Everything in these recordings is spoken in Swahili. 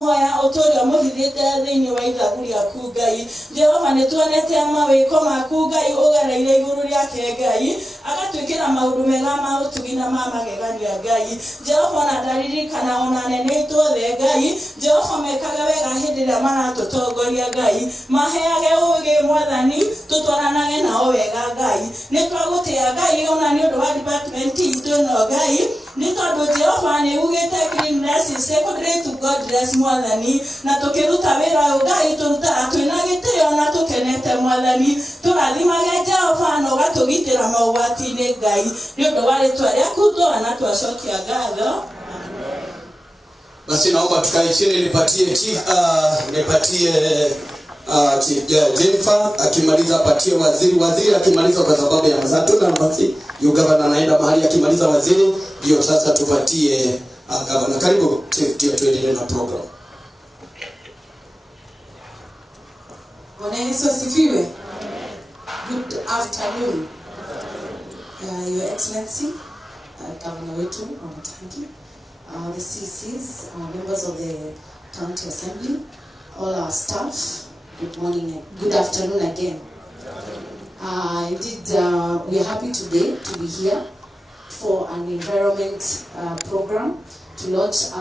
Hoya otoria muhithite thiini wa ithabu riaku Ngai Jehova nituonete mawiko maku Ngai ugereire iguru riake Ngai agatwikira maundu mega ma utugina ma magegania Ngai Jehova na ndaririkana ona nene itothe Ngai Jehova mekaga wega hindi ria maratutongoria Ngai maheage ugi mwathani tutwaranage nao wega Ngai nitwagutia Ngai ona ni undu wa department itu no Ngai nitondu Jehova ni ugite cleanness is secondary to godless mwathani na tukiruta wira Ngai turuta twina gitio na tukenete mwathani turathimage Jehova no gatugitira maugwati-ini Ngai ni undu wa ritwa riaku na twacokia ngatho. Basi naomba tukae chini nipatie Jennifer akimaliza patie waziri akimaliza kwa sababu ya mzatuna basi yu governor anaenda mahali akimaliza waziri ndio sasa tupatie governor. Karibu tuendelee na program. Bwana Yesu asifiwe. Good afternoon. Your Excellency, Governor wetu wa Mucheke, the CCs, members of the County Assembly, all our staff, good morning, good afternoon again. Indeed, we are happy today to be here for an environment program to launch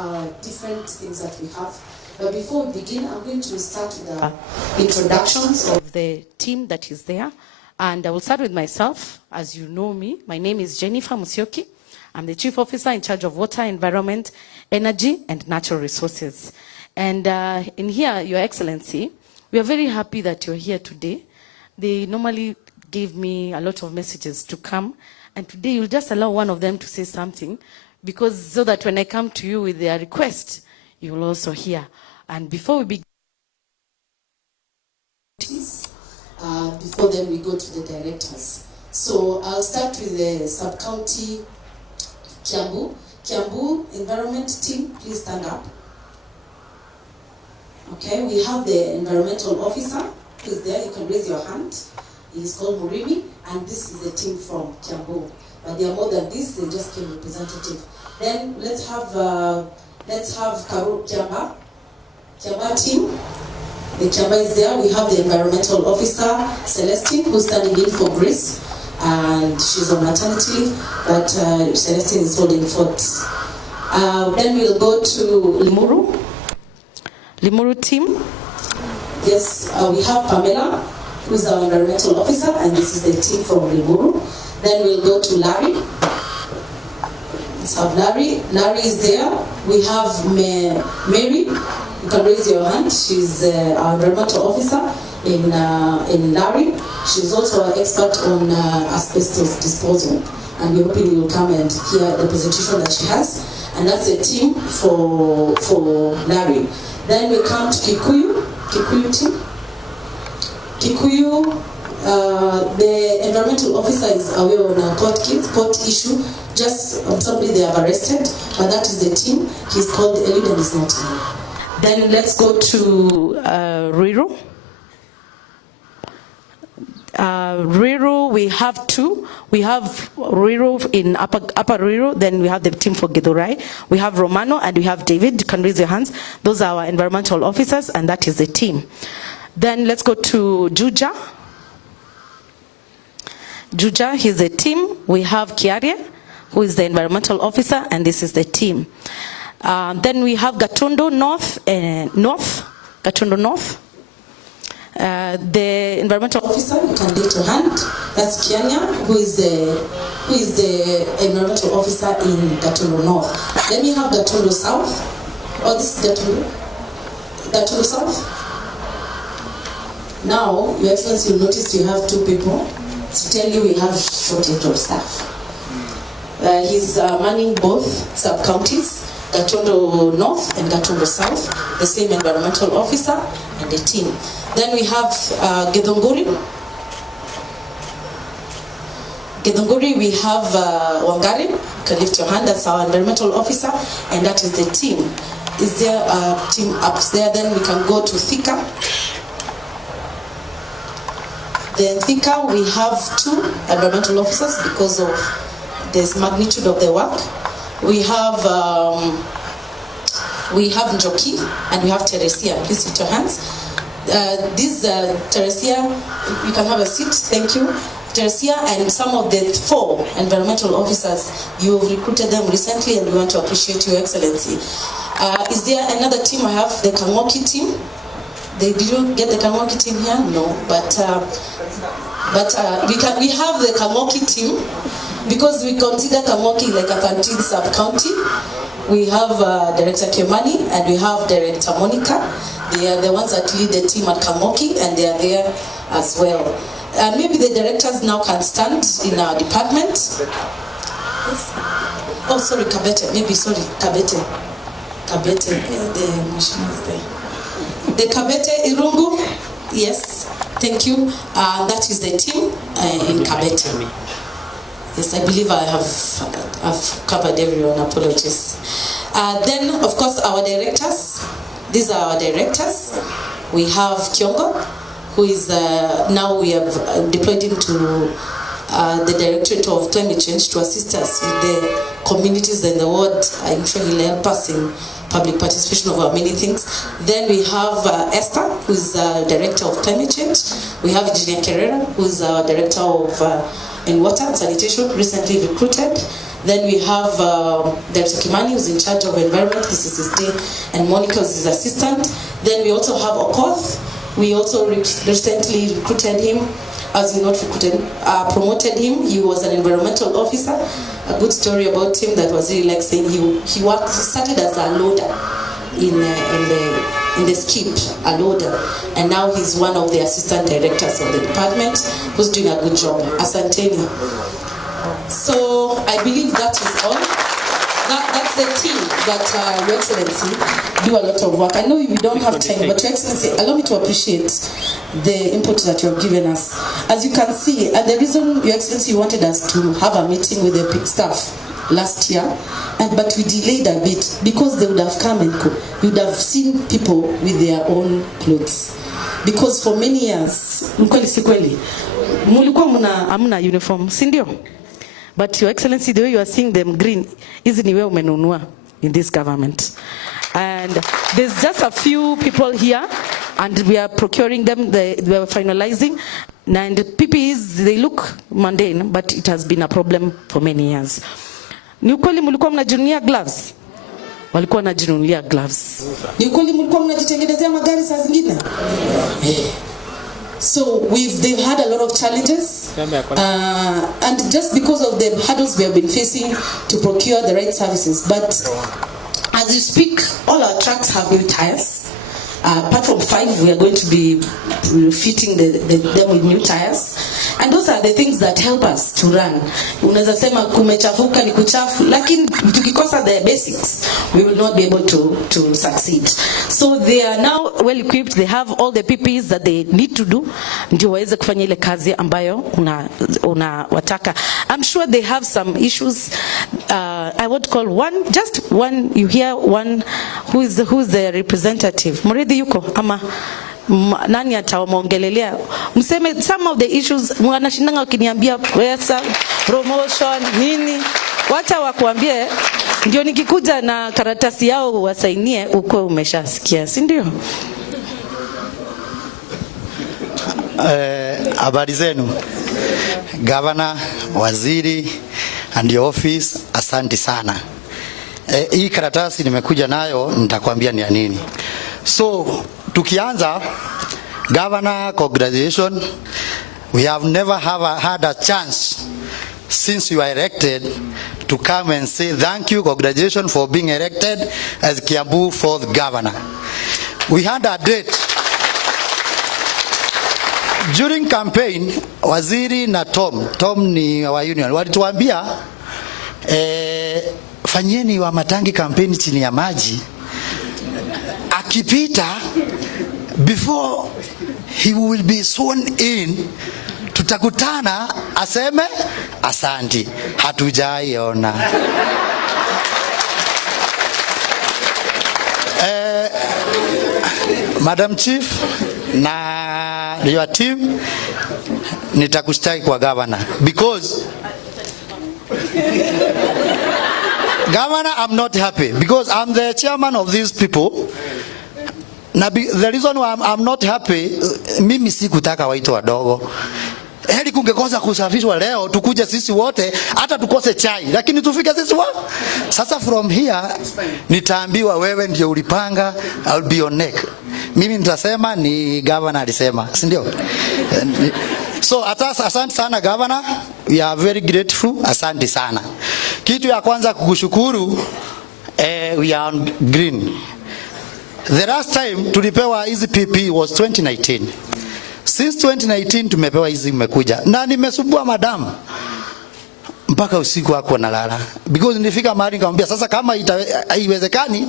different things that we have. But before we begin, I'm going to start with the introductions of the team that is there. And I will start with myself. As you know me, my name is Jennifer Musyoki. I'm the Chief Officer in charge of Water, Environment, Energy, and Natural Resources. And in here, Your Excellency, we are very happy that you're here today. They normally give me a lot of messages to come. And today, you'll just allow one of them to say something, because so that when I come to you with their request, you will also hear. And before we begin, before then we go to the directors. So I'll start with the sub-county Kiambu. Kiambu Environment Team, please stand up. Okay, we have the environmental officer who is there. You can raise your hand. He is called Murimi, and this is the team from Kiambu. But they are more than this, they just came representative. Then let's have Kiamba team. The Kiamba is there. We have the environmental officer, Celestine, who's standing in for Grace. And she's on maternity leave, but Celestine is holding fort. Then we'll go to Limuru team. Yes, we have Pamela, who's our environmental officer, and this is the team from Limuru. Then we'll go to Larry. Let's have Larry. Larry is there. We have Mary. You can raise your hand. She's our environmental officer in Larry. She's also an expert on asbestos disposal. And we're hoping you'll come and hear the presentation that she has. And that's a team for Larry. Then we come to Kikuyu team. Kikuyu, the environmental officer is aware on a court issue. Just somebody they have arrested, but that is the team. He's called Elid and is not here. Then let's go to Riro. Riro, we have two. We have Riro in upper Riro. Then we have the team for Githurai. We have Romano and we have David. You can raise your hands. Those are our environmental officers, and that is the team. Then let's go to Juja. Juja, he's the team. We have Kiaria, who is the environmental officer, and this is the team. Then we have Gatondo North. Gatondo North. The environmental officer, you can raise your hand. That's Kianya, who is the environmental officer in Gatondo North. Then we have Gatondo South. Oh, this is Gatondo South. Now, Your Excellency, you'll notice you have two people. To tell you, we have shortage of staff. He's manning both sub-counties, Gatondo North and Gatondo South, the same environmental officer and the team. Then we have Gedongori. Gedongori, we have Wangari. You can lift your hand, that's our environmental officer, and that is the team. Is there a team up there? Then we can go to Thika. Then Thika, we have two environmental officers because of this magnitude of the work. We have We have Musyoki and we have Teresia. Please lift your hands. This Teresia, you can have a seat. Thank you. Teresia and some of the 4 environmental officers, you have recruited them recently and we want to appreciate your excellency. Is there another team? I have the Kingori team. Did you get the Kingori team here? No, but we have the Kingori team because we consider Kingori like a canteen sub-county. We have Director Kimani and we have Director Monica. They are the ones that lead the team at Kingori and they are there as well. Maybe the directors now can stand in our department. Yes. Oh, sorry, Kabete. Maybe, sorry, Kabete. Kabete, the machine is there. The Kabete Irungu, yes, thank you. That is the team in Kabete. Yes, I believe I've covered everyone. Apologies. Then, of course, our directors. These are our directors. We have Kingori, who is now we have deployed him to the Directorate of Climate Change to assist us with the communities and the ward. I'm sure he'll help us in public participation over many things. Then we have Esther, who is Director of Climate Change. We have Engineer Kerera, who is Director of in Water and Sanitation, recently recruited. Then we have Director Kimani, who's in charge of environment. This is his day, and Monica is his assistant. Then we also have Okoth. We also recently recruited him, as we not recruited, promoted him. He was an environmental officer. A good story about him that was really like saying he started as a loader in the skip, a loader, and now he's one of the assistant directors of the department who's doing a good job. Asanteni. So I believe that is all. That's the team that Your Excellency do a lot of work. I know we don't have time, but Your Excellency, allow me to appreciate the input that you have given us. As you can see, and the reason Your Excellency wanted us to have a meeting with the PIC staff last year, but we delayed a bit because they would have come and you would have seen people with their own clothes. Because for many years, mulikuwa hamna uniform, si ndio? But Your Excellency, the way you are seeing them green, is ni wewe umenunua in this government. And there's just a few people here, and we are procuring them, we are finalizing. And the PPEs, they look mundane, but it has been a problem for many years. Ni ukweli mlikuwa mnajinunulia gloves? Walikuwa wanajinunulia gloves. Ni ukweli mlikuwa mnajitengenezea magari saa zingine? So they've had a lot of challenges, and just because of the hurdles we have been facing to procure the right services. But as you speak, all our trucks have new tires. Apart from 5, we are going to be fitting them with new tires. And those are the things that help us to run. Unaweza sema kumechafuka ni kuchafu, lakini tukikosa the basics, we will not be able to succeed. So they are now well equipped. They have all the PPEs that they need to do ndio waweze kufanya ile kazi ambayo wataka. I'm sure they have some issues. I would call just one. You hear one who's the representative. Muridi yuko ama nani atawaongelelea? Mseme some of the issues mwanashindanga wakiniambia pesa, promotion, nini. Wacha wakuambie ndio nikikuja na karatasi yao wasainie uko umeshasikia, si ndio? Habari zenu. Governor, waziri and your office, asante sana. Hii karatasi nimekuja nayo nitakwambia ni ya nini. So tukianza, Governor, congratulations. We have never had a chance since you were elected to come and say thank you, congratulations for being elected as Kiambu 4th governor. We had a date during campaign. Waziri na Tom ni wa union walituambia fanyeni wa Matangi campaign chini ya maji, akipita before he will be sworn in tutakutana aseme asanti. Hatujaiona. Madam Chief na your team, nitakushtaki kwa governor because Governor, I'm not happy because I'm the chairman of these people. Na the reason why I'm not happy, mimi sikutaka waitwe wadogo. Heri kungekosa kusafishwa leo tukuje sisi wote hata tukose chai lakini tufike sisi wote. Sasa from here nitaambiwa wewe ndio ulipanga, I'll be on neck. Mimi nitasema ni governor alisema, si ndio? So asante sana governor, we are very grateful, asante sana. Kitu ya kwanza kukushukuru, we are on green. The last time tulipewa hizi PP was 2019. Since 2019 tumepewa hizi imekuja. Na nimesubua madam mpaka usiku wako nalala. Because nilifika mahali nikamwambia sasa kama haiwezekani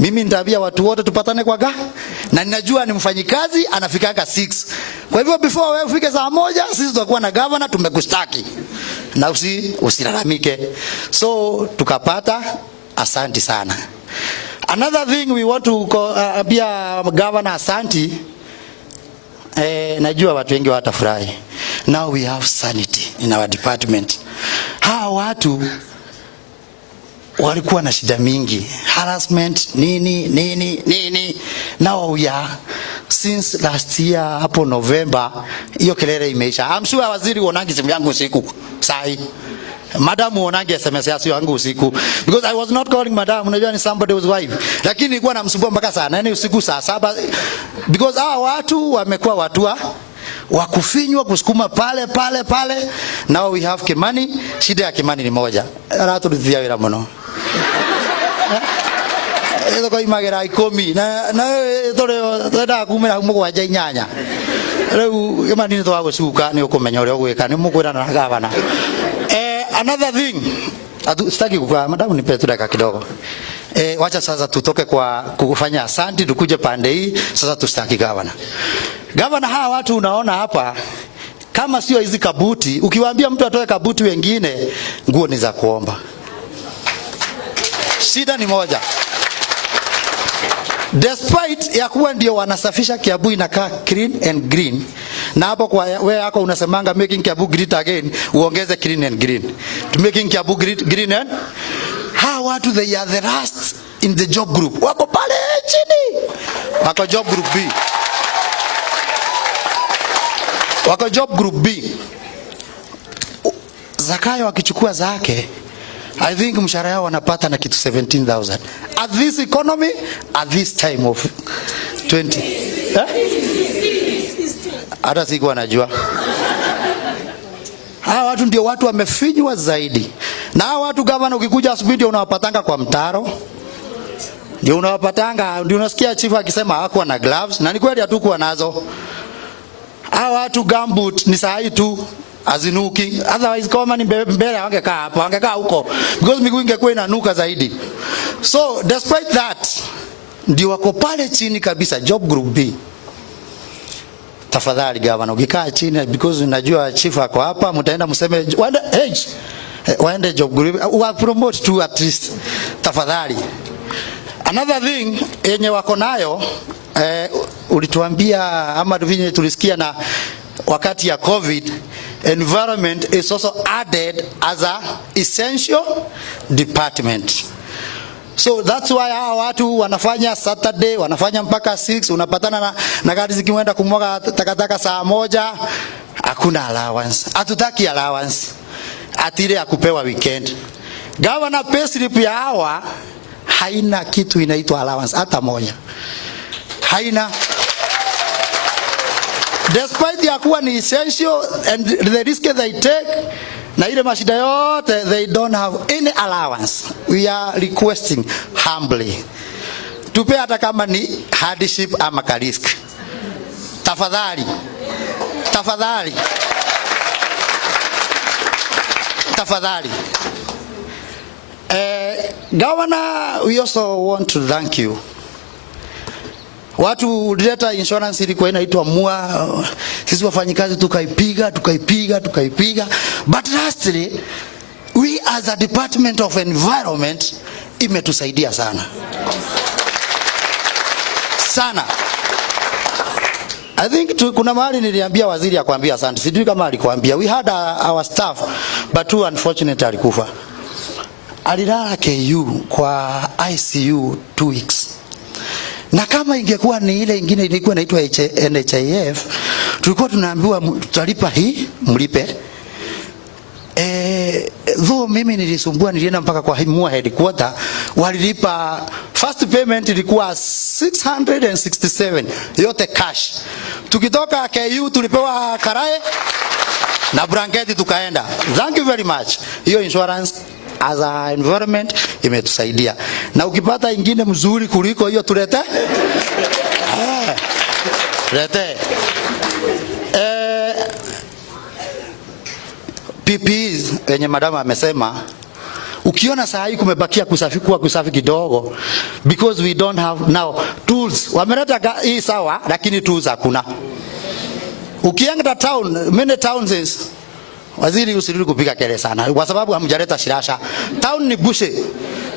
mimi nitaambia watu wote tupatane kwa na ninajua ni mfanyikazi anafikaga 6. Kwa hivyo before wewe ufike saa 1 sisi tutakuwa na governor tumekushtaki. Na usilalamike. So tukapata, asante sana. Another thing we want to be governor asanti. Najua watu wengi watafurahi. Now we have sanity in our department. Hawa watu walikuwa na shida mingi, harassment nini. Now we are since last year hapo November hiyo kelele imeisha. I'm sure waziri uonangi simu yangu usiku sai. Madam uonangi SMS yangu usiku because I was not calling madam, unajua ni somebody's wife. Lakini nilikuwa namsumbua mpaka saa 9 usiku saa 7 because hawa watu wamekuwa watu wa kufinywa kusukuma pale. Now we have Kimani. Shida ya Kimani ni moja, aratulithia wira muno edo kwa imagera ikomi na tole tenda kumira mugwanja inyanya reu Kimani ni twago cuka ni ukumenya uri ogwika ni mukwira na gavana. Another thing, sitaki kwa madam nipe tu dakika kidogo. Wacha sasa tutoke kwa kufanya asante tukuje pande hii sasa tustaki governor. Governor hawa watu unaona hapa kama sio hizi kabuti, ukiwaambia mtu atoe kabuti wengine nguo ni za kuomba. Shida ni moja. Despite ya kuwa ndio wanasafisha Kiambu inakaa clean and green. Na hapo kwa wewe yako unasemanga making Kiambu great again, uongeze clean and green. To making Kiambu green and hawa watu they are the last in the job group. Wako pale chini. Wako job group B. Wako job group B. Zakayo wakichukua zake, I think mshahara yao wanapata na kitu 17,000. At this economy, at this time of 20. Hata siku wanajua. Hawa watu ndio watu wamefinywa zaidi. Na hawa watu governor ukikuja asubuhi ndio unawapatanga kwa mtaro. Ndio unawapatanga, ndio unasikia chief akisema hakuwa na gloves na ni kweli hatukuwa nazo. Hawa watu gumboot ni saa hii tu azinuki. Otherwise kama ni mbele wangekaa hapo, wangekaa huko because miguu ingekuwa inanuka zaidi. So despite that ndio wako pale chini kabisa job group B. Tafadhali governor ukikaa chini because unajua chief ako hapa mtaenda mseme waende job group wa promote to at least tafadhali. Another thing yenye wako nayo ulituambia ama vinyo tulisikia na wakati ya COVID, environment is also added as a essential department. So that's why hawa watu wanafanya Saturday, wanafanya mpaka 6, unapatana na gari zikienda kumwaga takataka saa 1, hakuna allowance. Hatutaki allowance. Atile ya kupewa weekend. Governor payslip ya hawa haina kitu inaitwa allowance hata moja. Haina. Despite ya kuwa ni essential and the risk they take na ile mashida yote, they don't have any allowance. We are requesting humbly tupe hata kama ni hardship ama risk. Tafadhali Governor, we also want to thank you. Watu ulileta insurance ilikuwa inaitwa MUA, sisi wafanyikazi tukaipiga. But lastly, we as a department of environment imetusaidia sana. I think kuna mahali niliambia waziri akwambia asante. Sijui kama alikuambia. We had our staff but two unfortunately alikufa. alilala KU kwa ICU 2 weeks. Na kama ingekuwa ni ile ingine ilikuwa inaitwa NHIF, tulikuwa tunaambiwa tutalipa hii, mlipe. Though mimi nilisumbua, nilienda mpaka kwa Himua headquarter, walilipa first payment ilikuwa 667 yote cash. Tukitoka KU tulipewa karae na blanketi tukaenda. Thank you very much. Hiyo insurance as a environment imetusaidia. Na ukipata ingine mzuri kuliko hiyo tulete. Lete. PPEs yenye madama amesema, ukiona saa hii kumebakia kusafi kidogo because we don't have now tools. Wameleta hii sawa, lakini tools hakuna. Ukienda town, many towns, waziri usirudi kupiga kelele sana kwa sababu hamjaleta shirasha. Town ni bushe,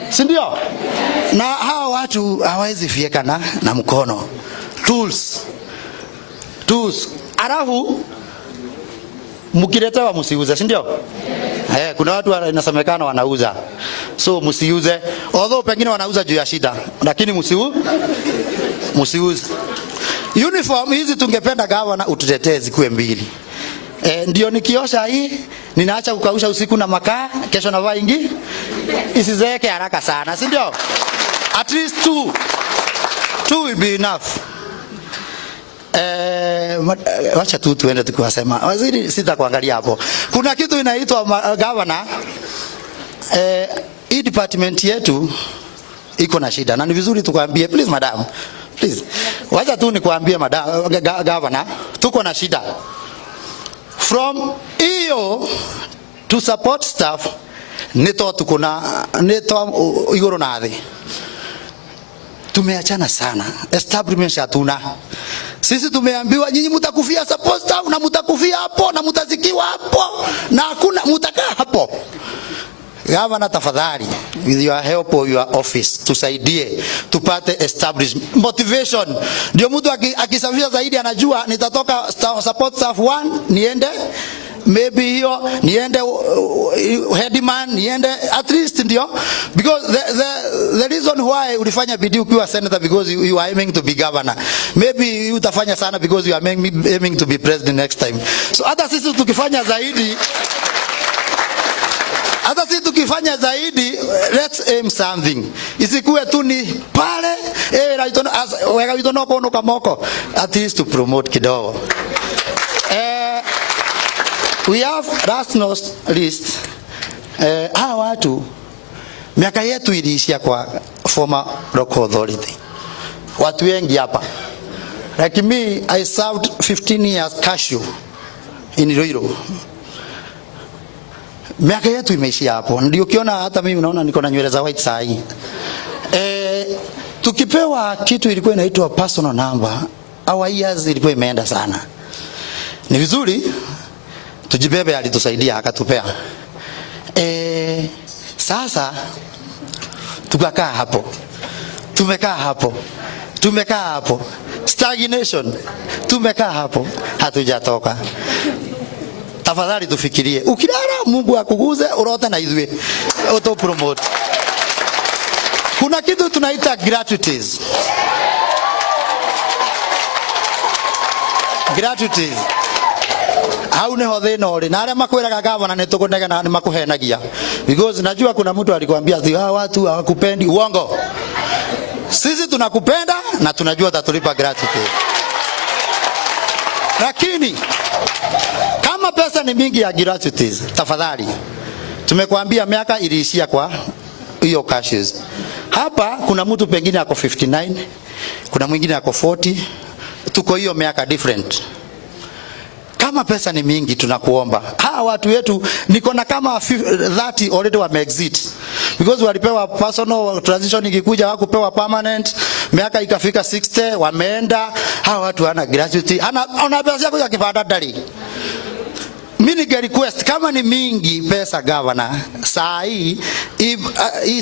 si ndio? Na hawa watu hawezi fieka na mkono. Tools. Alafu mkiletewa msiuze, si ndio? Kuna watu inasemekana wanauza. So msiuze. Although pengine wanauza juu ya shida, lakini msiuze. Uniform hizi tungependa gavana ututetee zikuwe 2. Ndio nikiosha hii, ninaacha kukausha usiku na makaa, kesho na vaa ingi. Isizeeke haraka sana, si ndio? At least 2 will be enough. Wacha tu tuende tukiwasema. Waziri sitakuangalia hapo. Kuna kitu inaitwa governor. Hii department yetu iko na shida. Na ni vizuri tukwambie, please madam. Please. Wacha tu nikwambie madam governor, tuko na shida. From hiyo to support staff neto igoro na thĩ. Tumeachana sana. Establishment hatuna. Sisi tumeambiwa nyinyi mtakufia support staff na mtakufia hapo na mtazikiwa hapo na hakuna mtakaa hapo. Gavana, tafadhali, with your help of your office, tusaidie tupate established motivation. Ndio mtu akisafisha zaidi anajua nitatoka support staff 1 niende maybe hiyo niende headman niende at least, ndio, because the reason why ulifanya bidii ukiwa senator because you are aiming to be governor. Maybe utafanya sana because you are aiming to be president next time. So hata sisi tukifanya zaidi, let's aim something. Isikuwe tu ni pale wega witono kono kamoko, at least to promote kidogo. We have last not least, hawa watu miaka yetu iliishia kwa former local authority. Watu wengi hapa, like me, I served 15 years cashew in Ruiru. Miaka yetu imeishia hapo. Ndio ukiona hata mimi unaona niko na nywele za white saa hii. Tukipewa kitu ilikuwa inaitwa personal number, our years ilikuwa imeenda sana. Ni vizuri tujibebe, alitusaidia akatupea. Sasa tukakaa hapo. Tumekaa hapo. Stagnation. Tumekaa hapo. Hatujatoka. Tafadhali tufikirie. Ukilala Mungu akuguze, urote na idwe. Auto promote. Kuna kitu tunaita gratuities. Hau ne hothe nori na arĩa makwĩraga gavana nĩ tũkũnega na nĩ makuhenagia, because najua kuna mtu alikwambia ati hawa watu hawakupendi. Uongo. Sisi tunakupenda na tunajua tatulipa gratuity. Lakini kama pesa ni mingi ya gratuities, tafadhali, tumekwambia miaka iliishia kwa hiyo cashes. Hapa kuna mtu pengine ako 59, kuna mwingine ako 40, tuko hiyo miaka different. Kama pesa ni mingi, tunakuomba hawa watu wetu niko na kama 30 already wame exit because walipewa personal transition, ikikuja hawakupewa permanent, miaka ikafika 60 wameenda. Hawa watu wana gratuity, ana pesa yako ya kipanda ndari. Mimi ninge request kama ni mingi pesa governor, saa hii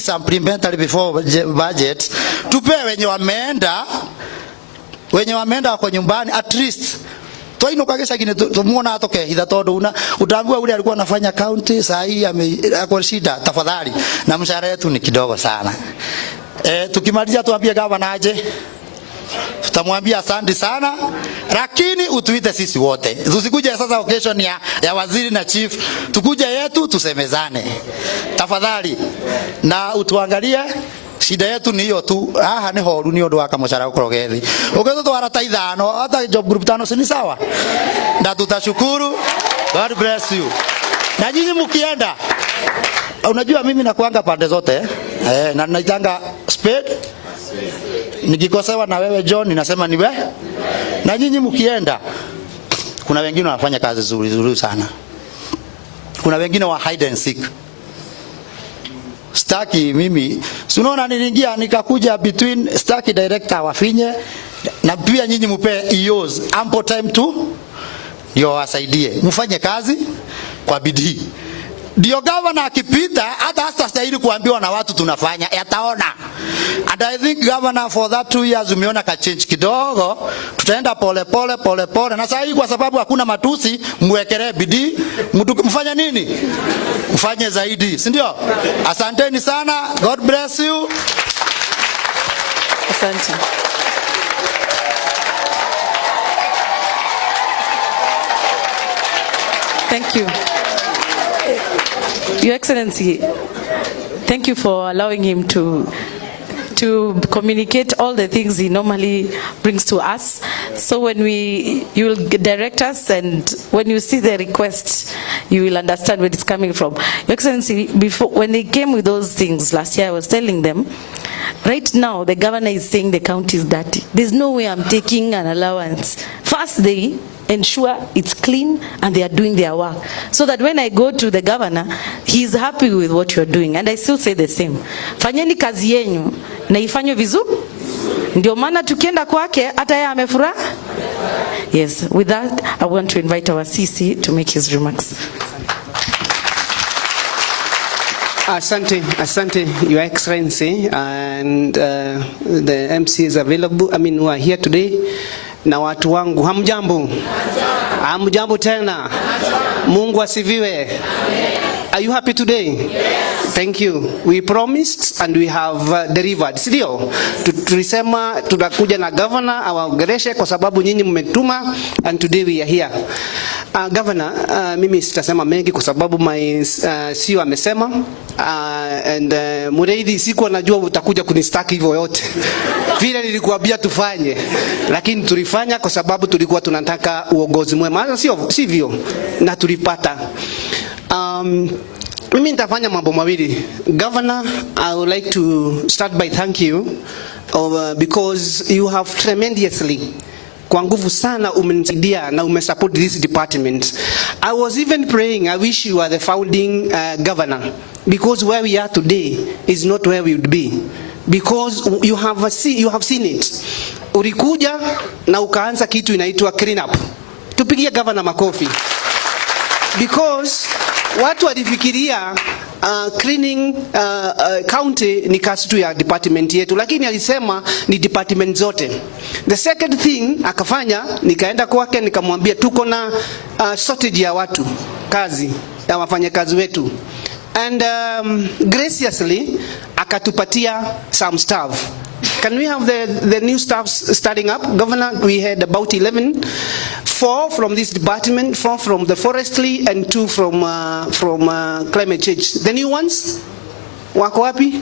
supplementary before budget tupewe wenye wameenda kwa nyumbani, at least Twainuka gicagine tumuona atoke hitha tondu una utambua ule alikuwa anafanya county saa hii ako shida tafadhali na mshahara wetu ni kidogo sana. Tukimalizia tuambie gavana aje. Tutamwambia asante sana, lakini utuite sisi wote. Tusikuje sasa occasion ya waziri na chief. Tukuje yetu tusemezane. Tafadhali. Na utuangalie shida yetu ni hiyo tu. Aha ni horu ni undu wa kamucara ukorogethi. Ugezo twara ta ithano hata job group tano si sawa. Na tutashukuru. God bless you. Na nyinyi mkienda, unajua mimi nakuanga pande zote na naitanga spade. Nikikosewa na wewe John ninasema ni wewe. Na nyinyi mkienda, kuna wengine wanafanya kazi nzuri sana. Kuna wengine wa hide and seek. Staki mimi, unaona niliingia nikakuja between staki director wafinye na pia nyinyi mpe EOs ample time tu ndio wasaidie. Mfanye kazi kwa bidii. Ndio governor akipita hata stahili kuambiwa na watu tunafanya yataona. And I think governor for that 2 years umeona ka change kidogo. Tutaenda pole pole na sasa hii kwa sababu hakuna matusi muwekelee bidii. Mfanye nini? Mfanye zaidi, si ndio? Asanteni sana. God bless you. Asante. Thank you. Your Excellency, thank you for allowing him to communicate all the things he normally brings to us. So when you will direct us, and when you see the request, you will understand where it's coming from. Your Excellency, when they came with those things last year, I was telling them, right now the governor is saying the county is dirty. There's no way I'm taking an allowance. First they ensure it's clean and they are doing their work, so that when I go to the governor, he's happy with what you're doing. And I still say the same. Fanyeni kazi yenu na ifanywe vizuri. Ndio maana tukienda kwake hata yeye amefurahi. Yes, with that I want to invite our CC to make his remarks. Asante, Your Excellency, and the MCAs available, who are here today. Na watu wangu, hamjambo? Hamjambo tena? Mungu asifiwe. Are you happy today? Yes. Thank you. We promised and we have delivered. Sidio? Tulisema tutakuja na governor awaongeleshe kwa sababu nyinyi mmetuma, and today we are here. Governor, mimi sitasema mengi kwa sababu my CEO amesema, and Mureithi sikuwa najua utakuja kunistaki hivyo yote. Vile nilikuambia tufanye, lakini tulifanya kwa sababu tulikuwa tunataka uongozi mwema, sivyo? Na tulipata. Mimi nitafanya mambo mawili. Governor, I would like to start by thank you because you have tremendously, kwa nguvu sana umenisaidia na umesupport this department. I was even praying, I wish you were the founding governor, because where we are today is not where we would be, because you have seen it. Ulikuja na ukaanza kitu inaitwa clean up. Tupigie governor makofi. Because watu walifikiria cleaning county ni kazi tu ya department yetu, lakini alisema ni department zote. The second thing akafanya, nikaenda kwake nikamwambia tuko na shortage ya watu kazi ya wafanyakazi wetu, and graciously akatupatia some staff. Can we have the new staffs starting up? Governor, we had about 11, 4 from this department, 4 from the forestry, and 2 from climate change. The new ones, wako wapi?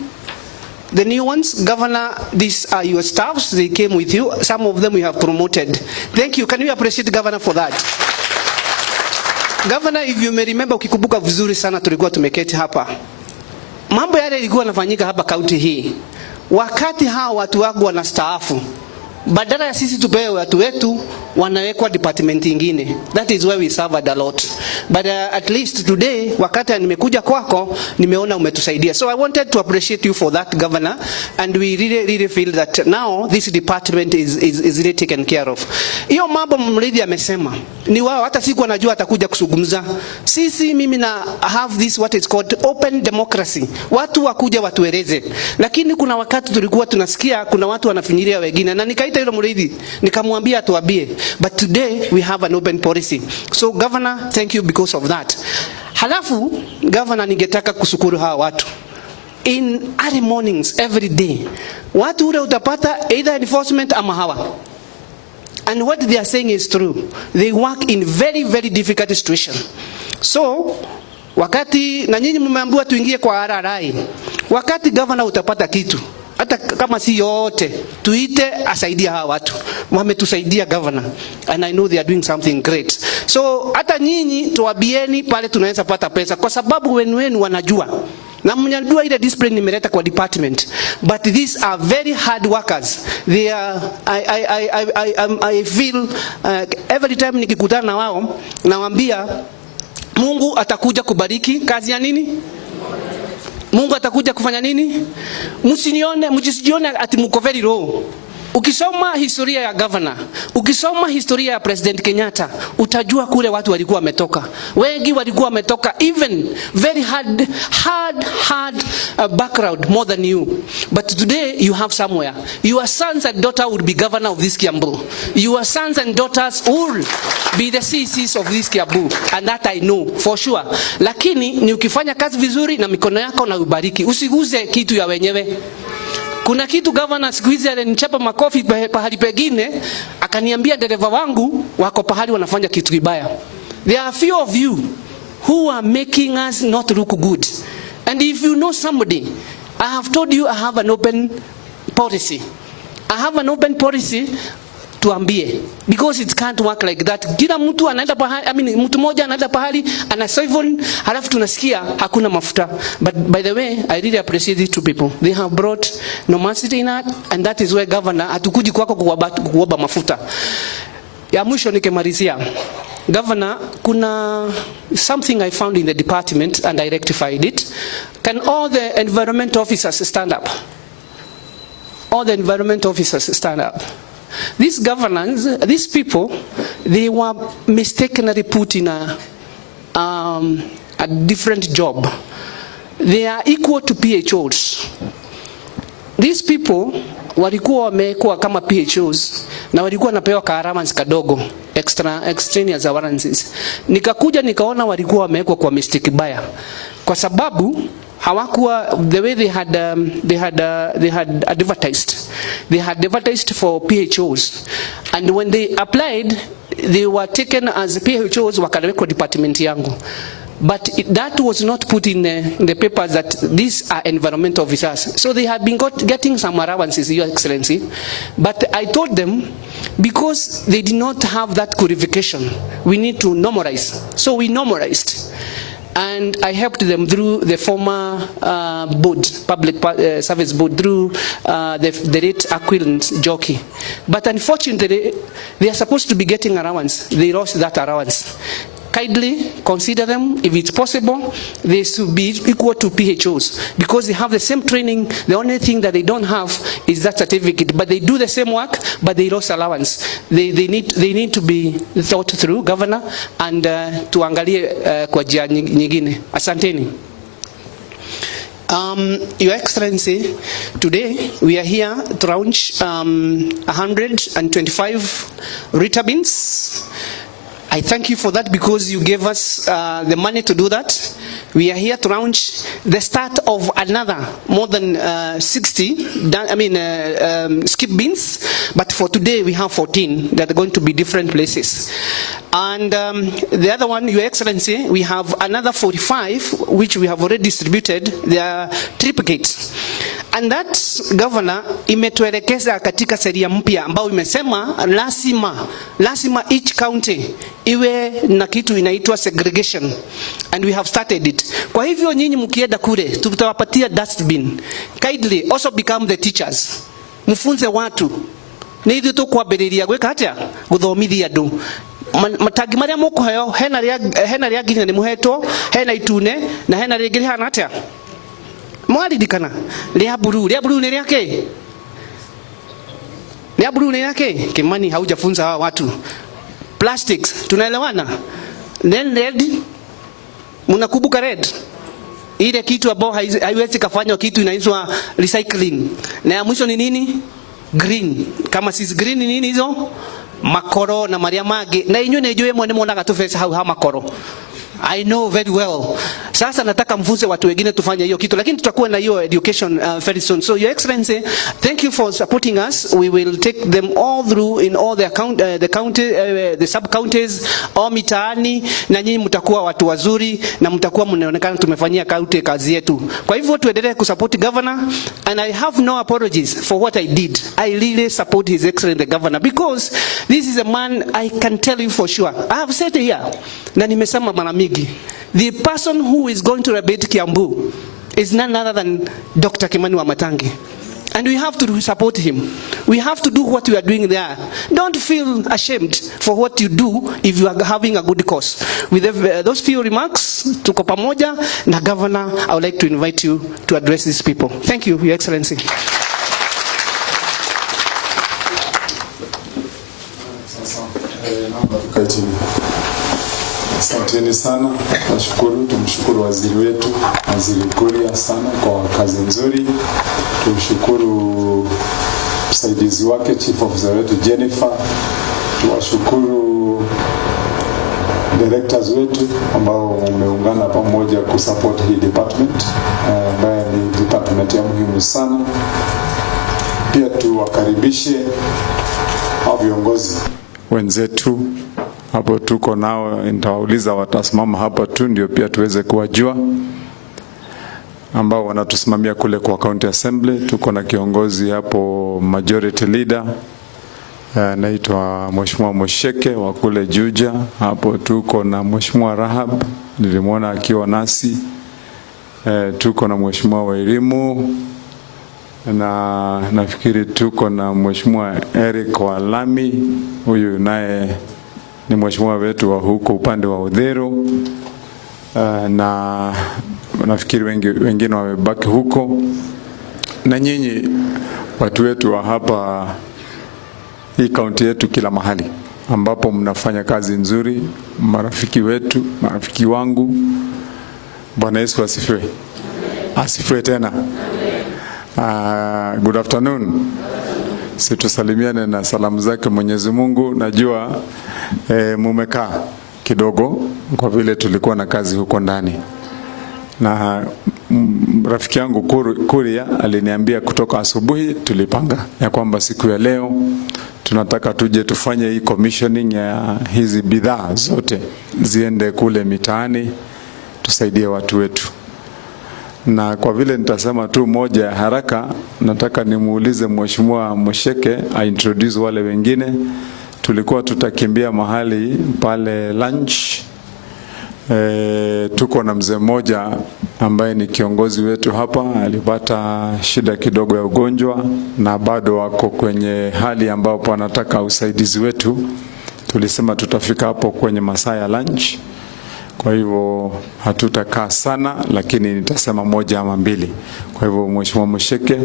The new ones, Governor, these are your staffs. They came with you. Some of them we have promoted. Thank you. Can we appreciate Governor for that? Governor, if you may remember, ukikumbuka vizuri sana tulikuwa tumeketi hapa. Mambo yale yalikuwa yanafanyika hapa kaunti hii. Wakati hao watu wangu wanastaafu, badala ya sisi tupewe watu wetu, wanawekwa department ingine. That is why we suffered a lot. But at least today, wakati nimekuja kwako, nimeona umetusaidia. So I wanted to appreciate you for that, Governor, and we really feel that now this department is really taken care of. Hiyo mambo Mrithi amesema, ni wao hata siku wanajua atakuja kusungumza. Sisi mimi na have this what is called open democracy. Watu wakuja watueleze. Lakini kuna wakati tulikuwa tunasikia kuna watu wanafinyiria wengine, na nikaita yule Mrithi, nikamwambia atuambie. but today we have an open policy. So Governor, thank you because of that. Halafu Governor, ningetaka kushukuru hawa watu. In early mornings every day, watu ule utapata either enforcement ama hawa. And what they are saying is true. They work in very, very difficult situation. So, wakati na nyinyi mmeambiwa tuingie kwa RRI, wakati Governor utapata kitu, hata kama si yote, tuite asaidia hawa watu. Wametusaidia Governor, and I know they are doing something great. So, hata nyinyi tuwabieni pale tunaweza pata pesa, kwa sababu wenu wanajua. Na mnajua ile discipline nimeleta kwa department, but these are very hard workers. They are, I feel every time nikikutana na wao nawaambia Mungu atakuja kubariki kazi ya nini? Mungu atakuja kufanya nini? Msijione ati mko very low. Ukisoma historia ya governor, ukisoma historia ya President Kenyatta, utajua kule watu walikuwa wametoka. Wengi walikuwa wametoka even very hard background more than you. But today you have somewhere. Your sons and daughter will be governor of this Kiambu. Your sons and daughters will be the CECs of this Kiambu, and that I know for sure. Lakini ni ukifanya kazi vizuri na mikono yako na ubariki. Usiguze kitu ya wenyewe. Kuna kitu Governor siku hizi alinichapa makofi pahali pengine, akaniambia dereva wangu wako pahali wanafanya kitu kibaya. There are few of you who are making us not look good. And if you know somebody, I have told you I have an open policy. I have an open policy. Tuambie, because it can't work like that. Kila mtu anaenda pahali, mtu mmoja anaenda pahali ana siphon, halafu tunasikia hakuna mafuta. But by the way, I really appreciate these two people. They have brought normality in that, and that is where Governor hatukuji kwako kuomba mafuta. Ya mwisho nikimalizia, Governor, kuna something I found in the department and I rectified it. Can all the environment officers stand up? All the environment officers stand up. These governors, these people, they were mistakenly put in a different job. They are equal to PHOs. These people walikuwa wamekuwa kama PHOs na walikuwa napewa ka allowance kadogo, extraneous allowances. Nikakuja nikaona walikuwa wamekuwa kwa mistake baya, kwa sababu hawakuwa the way they had advertised. They had advertised for PHOs, and when they applied, they were taken as PHOs wakawekwa department yangu. But that was not put in the papers that these are environmental officers. So they had been getting some allowances, Your Excellency. But I told them, because they did not have that qualification, we need to normalize. So we normalized. And I helped them through the former board, public service board, through the late Aquilent Jockey. But unfortunately, they are supposed to be getting allowance. They lost that allowance. Kindly consider them, if it's possible, they should be equal to PHOs, because they have the same training. The only thing that they don't have is that certificate, but they do the same work, but they lost allowance. They need to be thought through, Governor, and tuangalie kwa njia nyingine. Asanteni. Your Excellency, today we are here to launch 125 Rita bins. I thank you for that, because you gave us the money to do that. We are here to launch the start of another more than 60 skip bins, but for today we have 14 that are going to be different places. And the other one, Your Excellency, we have another 45 which we have already distributed. They are triplicates. And that, Governor, imetuelekeza katika sheria mpya ambao imesema lazima each county iwe na kitu inaitwa segregation, and we have started it. Kwa hivyo nyinyi mkienda kule tutawapatia dustbin. Kindly also become the teachers. Mfunze watu. Ni ithu tukwambiriria gwika atia guthomithia andu. Matagi maria mukuheo hena ria nginya ni muhetwo, hena itune na hena ringi rihana atia. Mwaridikana ria blue ni riake. Ria blue ni riake. Kimani haujafunza hawa watu. Plastics, tunaelewana? Then red, mnakumbuka red? Ile kitu ambao haiwezi kufanywa kitu inaitwa recycling. Na ya mwisho ni nini? Green. Kama sisi green ni nini hizo? makoro na maria magi na inyu ne jue mwone mwonaga tu face hau ha makoro. I know very well. Sasa nataka mfunze watu wengine tufanye hiyo kitu, lakini tutakuwa na hiyo education very soon. So Your Excellency, thank you for supporting us. We will take them all through in all the sub counties au mitaani, na nyinyi mtakuwa watu wazuri na mtakuwa mnaonekana tumefanyia county kazi yetu. Kwa hivyo tuendelee kusupport governor, and I have no apologies for what I did. I really support His Excellency the Governor, because this is a man I can tell you for sure. I have said here na nimesema mara mingi, the person who is going to rebate Kiambu is none other than Dr. Kimani wa Matangi. And we have to support him. We have to do what we are doing there. Don't feel ashamed for what you do if you are having a good cause. With those few remarks, tuko pamoja na Governor, I would like to invite you to address these people. Thank you, Your Excellency. Asanteni sana, nashukuru, tumshukuru waziri wetu, Waziri Kuria sana kwa kazi nzuri. Tumshukuru msaidizi wake Chief Officer wetu Jennifer. Tuwashukuru directors wetu ambao wameungana pamoja kusupport hii department, ambayo ni department ya muhimu sana. Pia tuwakaribishe hao viongozi wenzetu hapo tuko nao, nitawauliza watasimama hapa tu ndio pia tuweze kuwajua, ambao wanatusimamia kule kwa county assembly. Tuko na kiongozi hapo majority leader anaitwa Mheshimiwa Mucheke wa kule Juja. Hapo tuko na Mheshimiwa Rahab, nilimwona akiwa nasi. Tuko na Mheshimiwa Wairimu, na nafikiri tuko na Mheshimiwa Eric wa Lami, huyu naye ni mheshimiwa wetu wa huko upande wa Udhero, na nafikiri wengine wamebaki huko. Na nyinyi watu wetu wa hapa hii kaunti yetu kila mahali ambapo mnafanya kazi nzuri, marafiki wetu, marafiki wangu, Bwana Yesu asifiwe. Asifiwe tena. Good afternoon. Situsalimiane na salamu zake Mwenyezi Mungu. Najua mumekaa kidogo kwa vile tulikuwa na kazi huko ndani, na rafiki yangu Kuria aliniambia kutoka asubuhi tulipanga ya kwamba siku ya leo tunataka tuje tufanye hii commissioning ya hizi bidhaa zote ziende kule mitaani tusaidie watu wetu. Na kwa vile nitasema tu moja ya haraka, nataka nimuulize Mheshimiwa Mucheke introduce wale wengine. Tulikuwa tutakimbia mahali pale lunch. Tuko na mzee mmoja ambaye ni kiongozi wetu hapa, alipata shida kidogo ya ugonjwa na bado wako kwenye hali ambapo anataka usaidizi wetu. Tulisema tutafika hapo kwenye masaa ya lunch. Kwa hivyo hatutakaa sana, lakini nitasema moja ama mbili. Kwa hivyo Mheshimiwa Mucheke.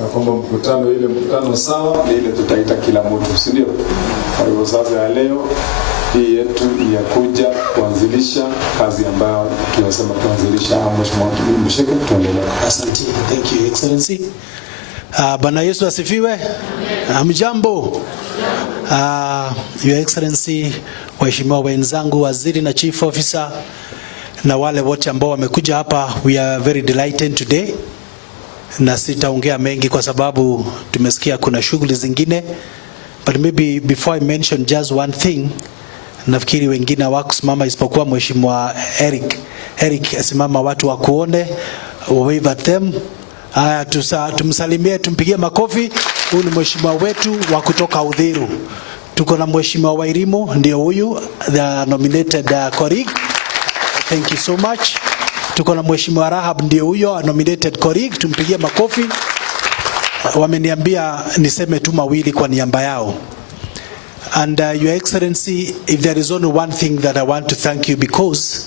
Na kwamba mkutano sawa ni ile tutaita kila mtu, si ndio? Kwa hivyo sasa ya leo hii yetu ya kuja kuanzilisha kazi ambayo tunasema kuanzilisha. Mheshimiwa Mucheke, tuendelee. Asante. Thank you, Excellency. Bwana Yesu asifiwe. Mjambo. Your Excellency, waheshimiwa wenzangu, waziri na chief officer, na wale wote ambao wamekuja hapa, we are very delighted today. Na sitaongea mengi kwa sababu tumesikia kuna shughuli zingine, but maybe before I mention just one thing, nafikiri wengine hawakusimama isipokuwa Mheshimiwa Eric asimama, watu wakuone, wave at them. Tumsalimie, tumpigie makofi. Huyu ni mheshimiwa wetu wa kutoka Udhiru. Tuko na Mheshimiwa Wairimu, ndio huyu, the nominated colleague. Thank you so much. Tuko na Mheshimiwa Rahab, ndio huyo nominated colleague, tumpigie makofi. Wameniambia niseme tu mawili kwa niaba yao. And Your Excellency, if there is only one thing that I want to thank you, because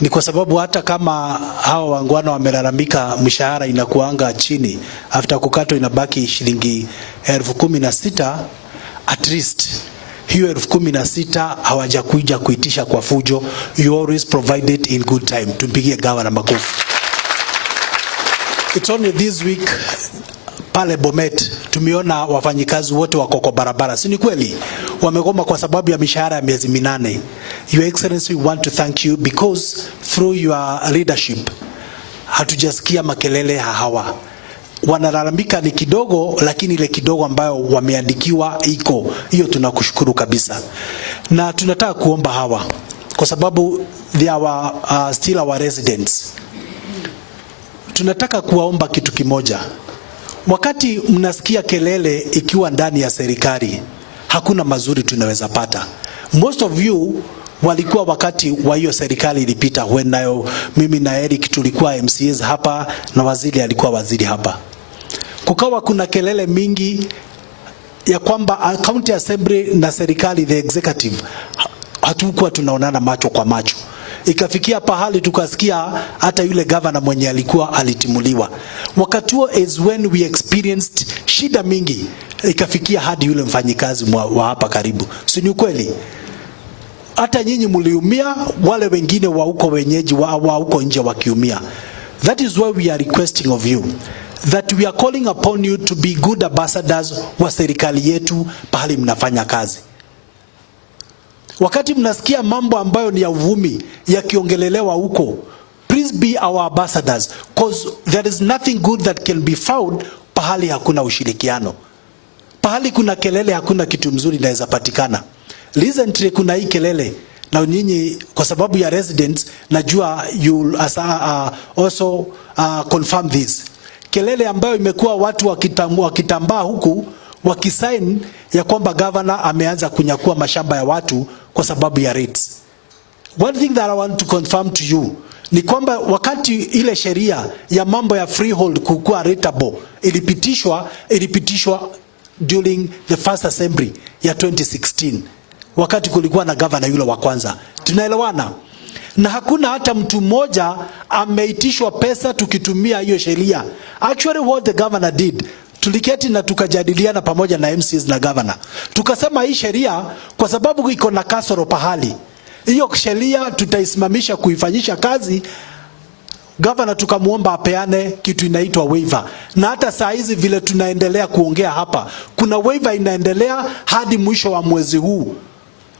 ni kwa sababu hata kama hao wangwana wamelalamika mshahara inakuanga chini, after kukato inabaki shilingi 16,000, at least hiyo 16,000 hawajakuja kuitisha kwa fujo. You always provided in good time. Tumpigie Governor makofi. It's only this week pale Bomet tumeona wafanyikazi wote wako kwa barabara. Si ni kweli? Wamegoma kwa sababu ya mishahara ya miezi 8. Your Excellency, we want to thank you because through your leadership hatujasikia makelele hawa. Wanalalamika ni kidogo, lakini ile kidogo ambayo wameandikiwa iko. Hiyo tunakushukuru kabisa. Na tunataka kuomba hawa kwa sababu they are still our residents. Tunataka kuwaomba kitu kimoja. Wakati mnasikia kelele ikiwa ndani ya serikali, hakuna mazuri tunaweza pata. Most of you walikuwa wakati wa hiyo serikali ilipita, when nayo mimi na Eric tulikuwa MCAs hapa na waziri alikuwa waziri hapa. Kukawa kuna kelele mingi ya kwamba county assembly na serikali, the executive, hatukuwa tunaonana macho kwa macho. Ikafikia pahali tukasikia hata yule governor mwenye alikuwa alitimuliwa. Wakati huo is when we experienced shida mingi. Ikafikia hadi yule mfanyikazi wa hapa karibu. Si ni kweli? Hata nyinyi mliumia, wale wengine wa huko wenyeji wa huko nje wakiumia. That is why we are requesting of you that we are calling upon you to be good ambassadors wa serikali yetu pahali mnafanya kazi. Wakati mnasikia mambo ambayo ni ya uvumi yakiongelelewa huko, please be our ambassadors, because there is nothing good that can be found pahali hakuna ushirikiano. Pahali kuna kelele hakuna kitu mzuri inaweza patikana. Recently kuna hii kelele na nyinyi kwa sababu ya residents najua you also confirm this. Kelele ambayo imekuwa watu wakitambaa huku wakisign ya kwamba governor ameanza kunyakua mashamba ya watu kwa sababu ya rates. One thing that I want to confirm to you ni kwamba wakati ile sheria ya mambo ya freehold kukua rateable ilipitishwa during the first assembly ya 2016, wakati kulikuwa na governor yule wa kwanza. Tunaelewana? Na hakuna hata mtu mmoja ameitishwa pesa tukitumia hiyo sheria. Actually what the governor did, tuliketi na tukajadiliana pamoja na MCs na governor. Tukasema hii sheria kwa sababu iko na kasoro pahali, hiyo sheria tutaisimamisha kuifanyisha kazi. Governor tukamuomba apeane kitu inaitwa waiver. Na hata saa hizi vile tunaendelea kuongea hapa, kuna waiver inaendelea hadi mwisho wa mwezi huu.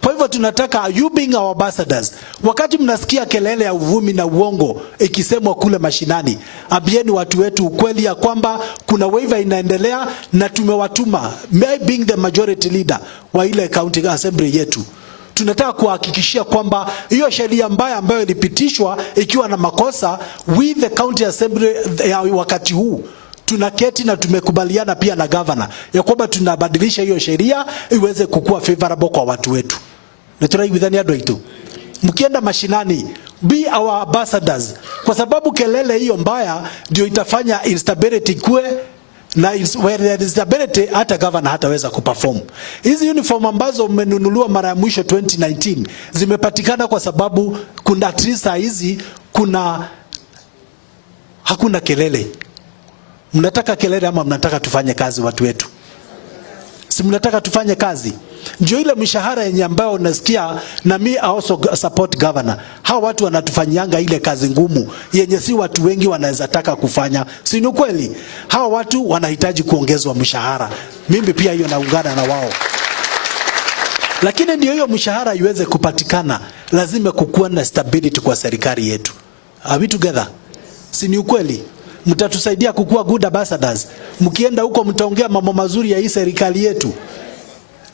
Kwa hivyo tunataka you being our ambassadors, wakati mnasikia kelele ya uvumi na uongo ikisemwa kule mashinani, ambieni watu wetu ukweli ya kwamba kuna waiver inaendelea na tumewatuma, me being the majority leader wa ile county assembly yetu. Tunataka kuhakikishia kwamba hiyo sheria mbaya ambayo ilipitishwa ikiwa na makosa, with the county assembly wakati huu tunaketi na tumekubaliana pia na governor ya kwamba tunabadilisha hiyo sheria iweze kukua favorable kwa watu wetu. Naturai withani ado itu. Mkienda mashinani, be our ambassadors, kwa sababu kelele hiyo mbaya ndio itafanya instability kue, na where there is instability hata governor hataweza kuperform. Hizi uniform ambazo mmenunuliwa mara ya mwisho 2019 zimepatikana kwa sababu kuna at least hizi hakuna kelele. Mnataka kelele ama mnataka tufanye kazi watu wetu? Si mnataka tufanye kazi? Ndio ile mishahara yenye ambayo unasikia, na me also support governor. Hawa watu wanatufanyanga ile kazi ngumu yenye si watu wengi wanaweza taka kufanya. Si ni kweli? Hawa watu wanahitaji kuongezwa mshahara. Mimi pia hiyo naungana na wao. Lakini ndio hiyo mshahara iweze kupatikana, lazima kukuwa na stability kwa serikali yetu. Are we together? Si ni ukweli? Mtatusaidia kukua good ambassadors. Mkienda huko mtaongea mambo mazuri ya hii serikali yetu.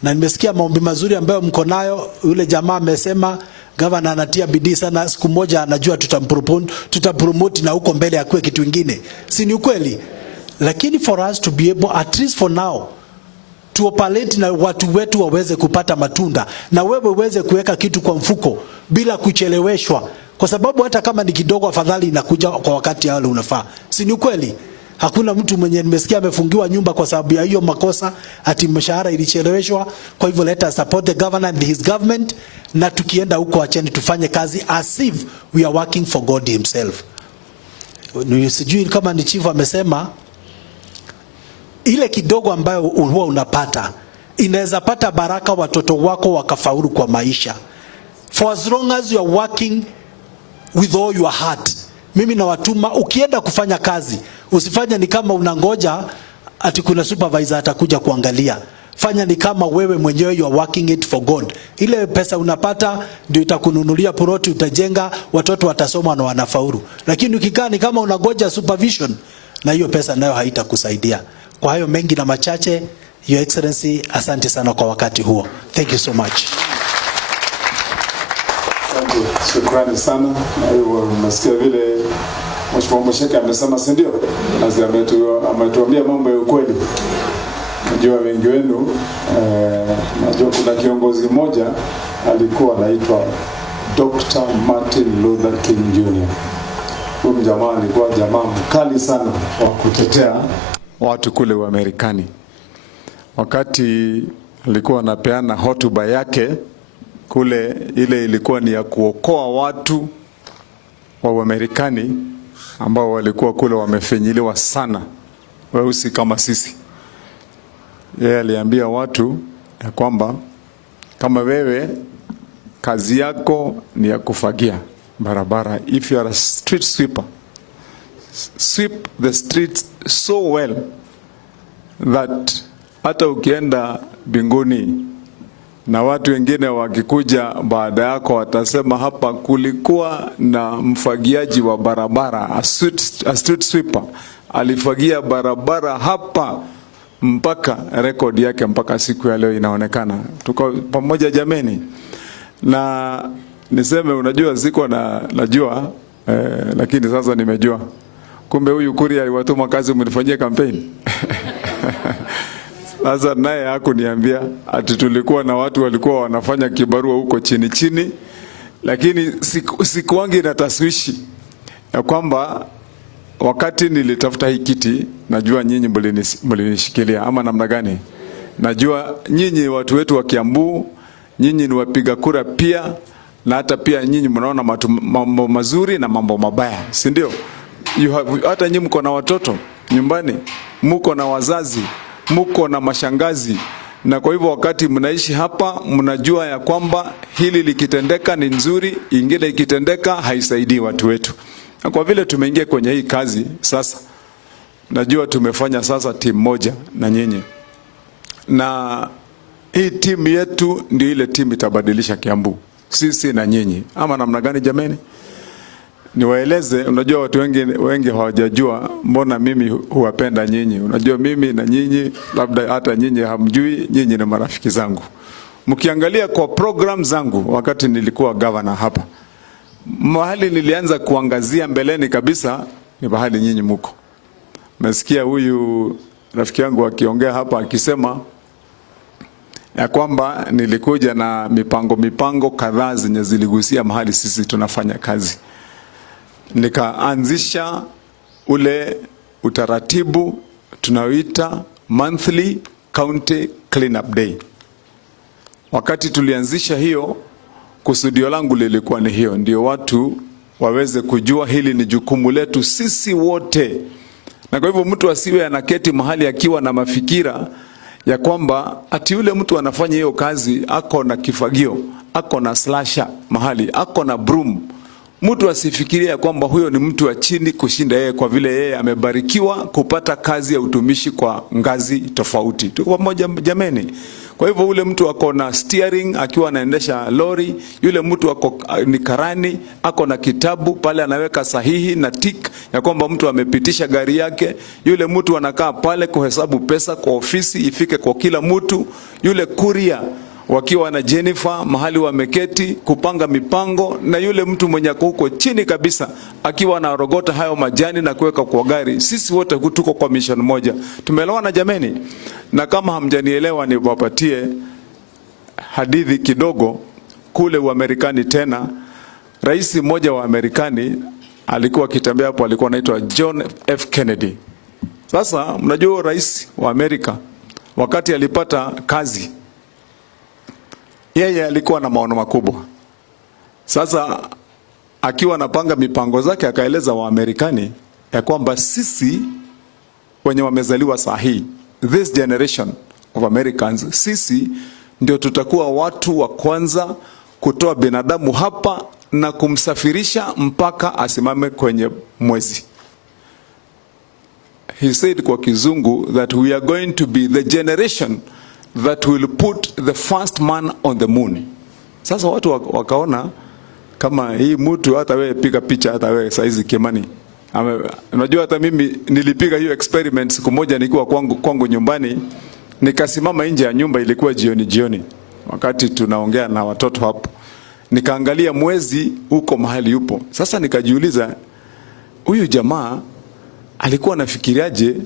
Na nimesikia maombi mazuri ambayo mko nayo. Yule jamaa amesema governor anatia bidii sana, siku moja anajua tutapromote na huko mbele akue kitu kingine. Si ni ukweli? Lakini for us to be able, at least for now, to operate na watu wetu waweze kupata matunda, na wewe uweze kuweka kitu kwa mfuko bila kucheleweshwa, kwa sababu hata kama ni kidogo afadhali inakuja kwa wakati wale unafaa. Si ni ukweli? Hakuna mtu mwenye nimesikia amefungiwa nyumba kwa sababu ya hiyo makosa ati mshahara ilicheleweshwa. Kwa hivyo let us support the governor and his government, na tukienda huko acheni tufanye kazi as if we are working for God himself. Sijui kama ni chief amesema ile kidogo ambayo huwa unapata inaweza pata baraka watoto wako wakafaulu kwa maisha. For as long as you are working with all your heart. Mimi na watuma, ukienda kufanya kazi, usifanya ni kama unangoja ati kuna supervisor atakuja kuangalia. Fanya ni kama wewe mwenyewe you are working it for God. Ile pesa unapata ndio itakununulia ploti, utajenga, watoto watasoma na wanafaulu. Lakini ukikaa ni kama unangoja supervision, na hiyo pesa nayo haitakusaidia. Kwa hayo mengi na machache, Your Excellency, asante sana kwa wakati huo. Thank you so much. Shukrani sana. Na hivyo nasikia vile Mheshimiwa Mucheke amesema, si ndio? Nazi ametuambia mambo ya ukweli. Najua wengi wenu najua kuna kiongozi mmoja alikuwa anaitwa Dr. Martin Luther King Jr. Huyu jamaa alikuwa jamaa mkali sana wa kutetea watu kule wa Amerikani. Wakati alikuwa anapeana hotuba yake kule, ile ilikuwa ni ya kuokoa watu wa Amerikani ambao walikuwa kule wamefinyiliwa sana, weusi kama sisi. Yeye aliambia watu ya kwamba kama wewe kazi yako ni ya kufagia barabara, if you are a street sweeper, sweep the streets so well that hata ukienda mbinguni na watu wengine wakikuja baada yako watasema hapa kulikuwa na mfagiaji wa barabara, a street sweeper alifagia barabara hapa, mpaka rekodi yake mpaka siku ya leo inaonekana. Tuko pamoja jameni. Na niseme, unajua siko najua lakini sasa nimejua kumbe huyu Kuria aliwatuma kazi mnifanyie kampeni. Sasa naye hakuniambia ati tulikuwa na watu walikuwa wanafanya kibarua huko chini chini, lakini sikuangi na taswishi ya kwamba wakati nilitafuta hii kiti, najua nyinyi mlinishikilia ama namna gani. Najua nyinyi watu wetu wa Kiambu, nyinyi ni wapiga kura pia, na hata pia nyinyi mnaona mambo mazuri na mambo mabaya, si ndio? Hata nyinyi mko na watoto nyumbani, mko na wazazi, mko na mashangazi, na kwa hivyo wakati mnaishi hapa mnajua ya kwamba hili likitendeka ni nzuri, ingine ikitendeka haisaidii watu wetu. Na kwa vile tumeingia kwenye hii kazi sasa, najua tumefanya sasa timu moja na nyinyi, na hii timu yetu ndio ile timu itabadilisha Kiambu, sisi na nyinyi. Ama namna gani jameni? Niwaeleze, unajua watu wengi hawajajua mbona mimi huwapenda nyinyi. Unajua mimi na nyinyi, labda hata nyinyi hamjui, nyinyi ni marafiki zangu. Mkiangalia kwa program zangu wakati nilikuwa governor hapa, mahali nilianza kuangazia mbeleni kabisa ni mahali nyinyi mko. Mesikia huyu rafiki yangu akiongea hapa akisema ya kwamba nilikuja na mipango kadhaa zenye ziligusia mahali sisi tunafanya kazi. Nikaanzisha ule utaratibu tunaoita monthly county cleanup day. Wakati tulianzisha hiyo, kusudio langu lilikuwa ni hiyo, ndio watu waweze kujua hili ni jukumu letu sisi wote. Na kwa hivyo mtu asiwe anaketi mahali akiwa na mafikira ya kwamba ati yule mtu anafanya hiyo kazi ako na kifagio, ako na slasher mahali, ako na broom. Mtu asifikiria kwamba huyo ni mtu wa chini kushinda yeye, kwa vile yeye amebarikiwa kupata kazi ya utumishi kwa ngazi tofauti. Tuko pamoja jameni? Kwa hivyo ule mtu ako na steering akiwa anaendesha lori, yule mtu ako ni karani, ako na kitabu pale anaweka sahihi na tick ya kwamba mtu amepitisha gari yake, yule mtu anakaa pale kuhesabu pesa kwa ofisi ifike kwa kila mtu, yule Kuria wakiwa na Jennifer mahali wameketi kupanga mipango, na yule mtu mwenye huko chini kabisa akiwa na rogota hayo majani na kuweka kwa gari. Sisi wote tuko kwa mission moja. Tumeelewana jameni? Na kama hamjanielewa niwapatie hadithi kidogo. Kule Uamerikani tena, rais mmoja wa Amerikani alikuwa akitembea hapo, alikuwa anaitwa John F. Kennedy. Sasa mnajua rais wa Amerika wakati alipata kazi, yeye alikuwa na maono makubwa. Sasa akiwa anapanga mipango zake akaeleza Waamerikani ya kwamba sisi wenye wamezaliwa sahihi, this generation of Americans, sisi ndio tutakuwa watu wa kwanza kutoa binadamu hapa na kumsafirisha mpaka asimame kwenye mwezi. He said kwa kizungu that we are going to be the generation that will put the first man on the moon. Sasa watu wakaona kama hii mtu, hata wewe piga picha, hata wewe saizi Kimani. Unajua hata mimi nilipiga hiyo experiment siku moja nikiwa kwangu nyumbani, nikasimama nje ya nyumba, ilikuwa jioni wakati tunaongea na watoto hapo, nikaangalia mwezi huko mahali yupo. Sasa nikajiuliza, huyu jamaa alikuwa anafikiriaje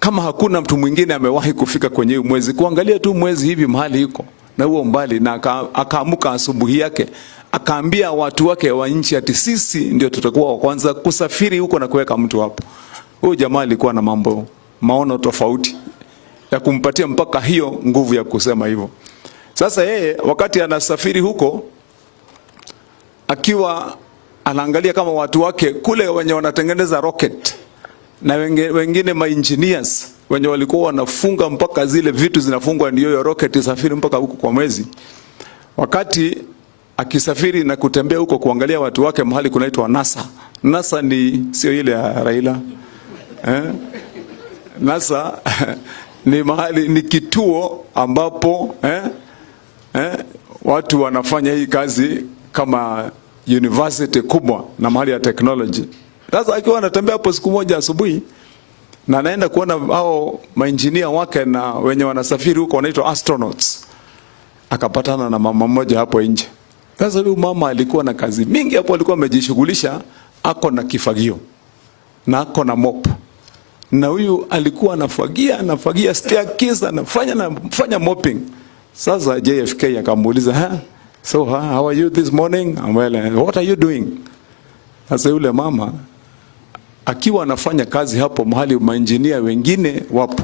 kama hakuna mtu mwingine amewahi kufika kwenye mwezi, kuangalia tu mwezi hivi mahali yuko na huo mbali, na akaamuka asubuhi yake akaambia watu wake wa nchi ati sisi ndio tutakuwa wa kwanza kusafiri huko na kuweka mtu hapo. Huyo jamaa alikuwa na maono tofauti ya kumpatia mpaka hiyo nguvu ya kusema hivyo. Sasa yeye wakati anasafiri huko, akiwa anaangalia kama watu wake kule wenye wanatengeneza rocket na wengine ma-engineers wenye walikuwa wanafunga mpaka zile vitu zinafungwa ndio hiyo rocket isafiri mpaka huko kwa mwezi. Wakati akisafiri na kutembea huko kuangalia watu wake mahali kunaitwa NASA. NASA ni sio ile ya Raila. NASA ni mahali, ni kituo ambapo watu wanafanya hii kazi kama university kubwa na mahali ya technology. Sasa akiwa anatembea hapo siku moja asubuhi na anaenda kuona hao maengineer wake na wenye wanasafiri huko wanaitwa astronauts, akapatana na mama mmoja hapo nje. Sasa huyu mama alikuwa na kazi mingi hapo, alikuwa amejishughulisha, ako na kifagio na ako na mop, na huyu alikuwa anafagia staircase, anafanya mopping. Sasa JFK akamuuliza, so how are you this morning? Well, what are you doing? Sasa yule mama akiwa anafanya kazi hapo mahali maengineer wengine wapo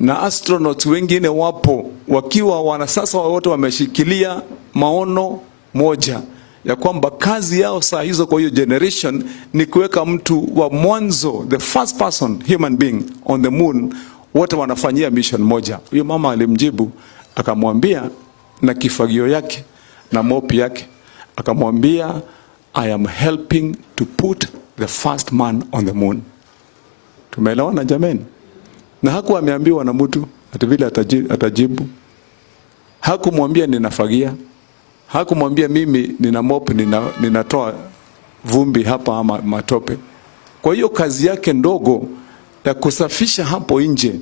na astronauts wengine wapo, wakiwa sasa wote wameshikilia maono moja ya kwamba kazi yao saa hizo kwa hiyo generation ni kuweka mtu wa mwanzo, the first person human being on the moon. Wote wanafanyia mission moja. Huyo mama alimjibu akamwambia na kifagio yake na mopi yake, akamwambia, I am helping to put the first man on the moon. Tumeelewana jameni? Na hakuwa ameambiwa na mtu ati vile atajibu. Hakumwambia ninafagia, hakumwambia mimi nina mop, ninatoa vumbi hapa ama matope. Kwa hiyo kazi yake ndogo ya kusafisha hapo nje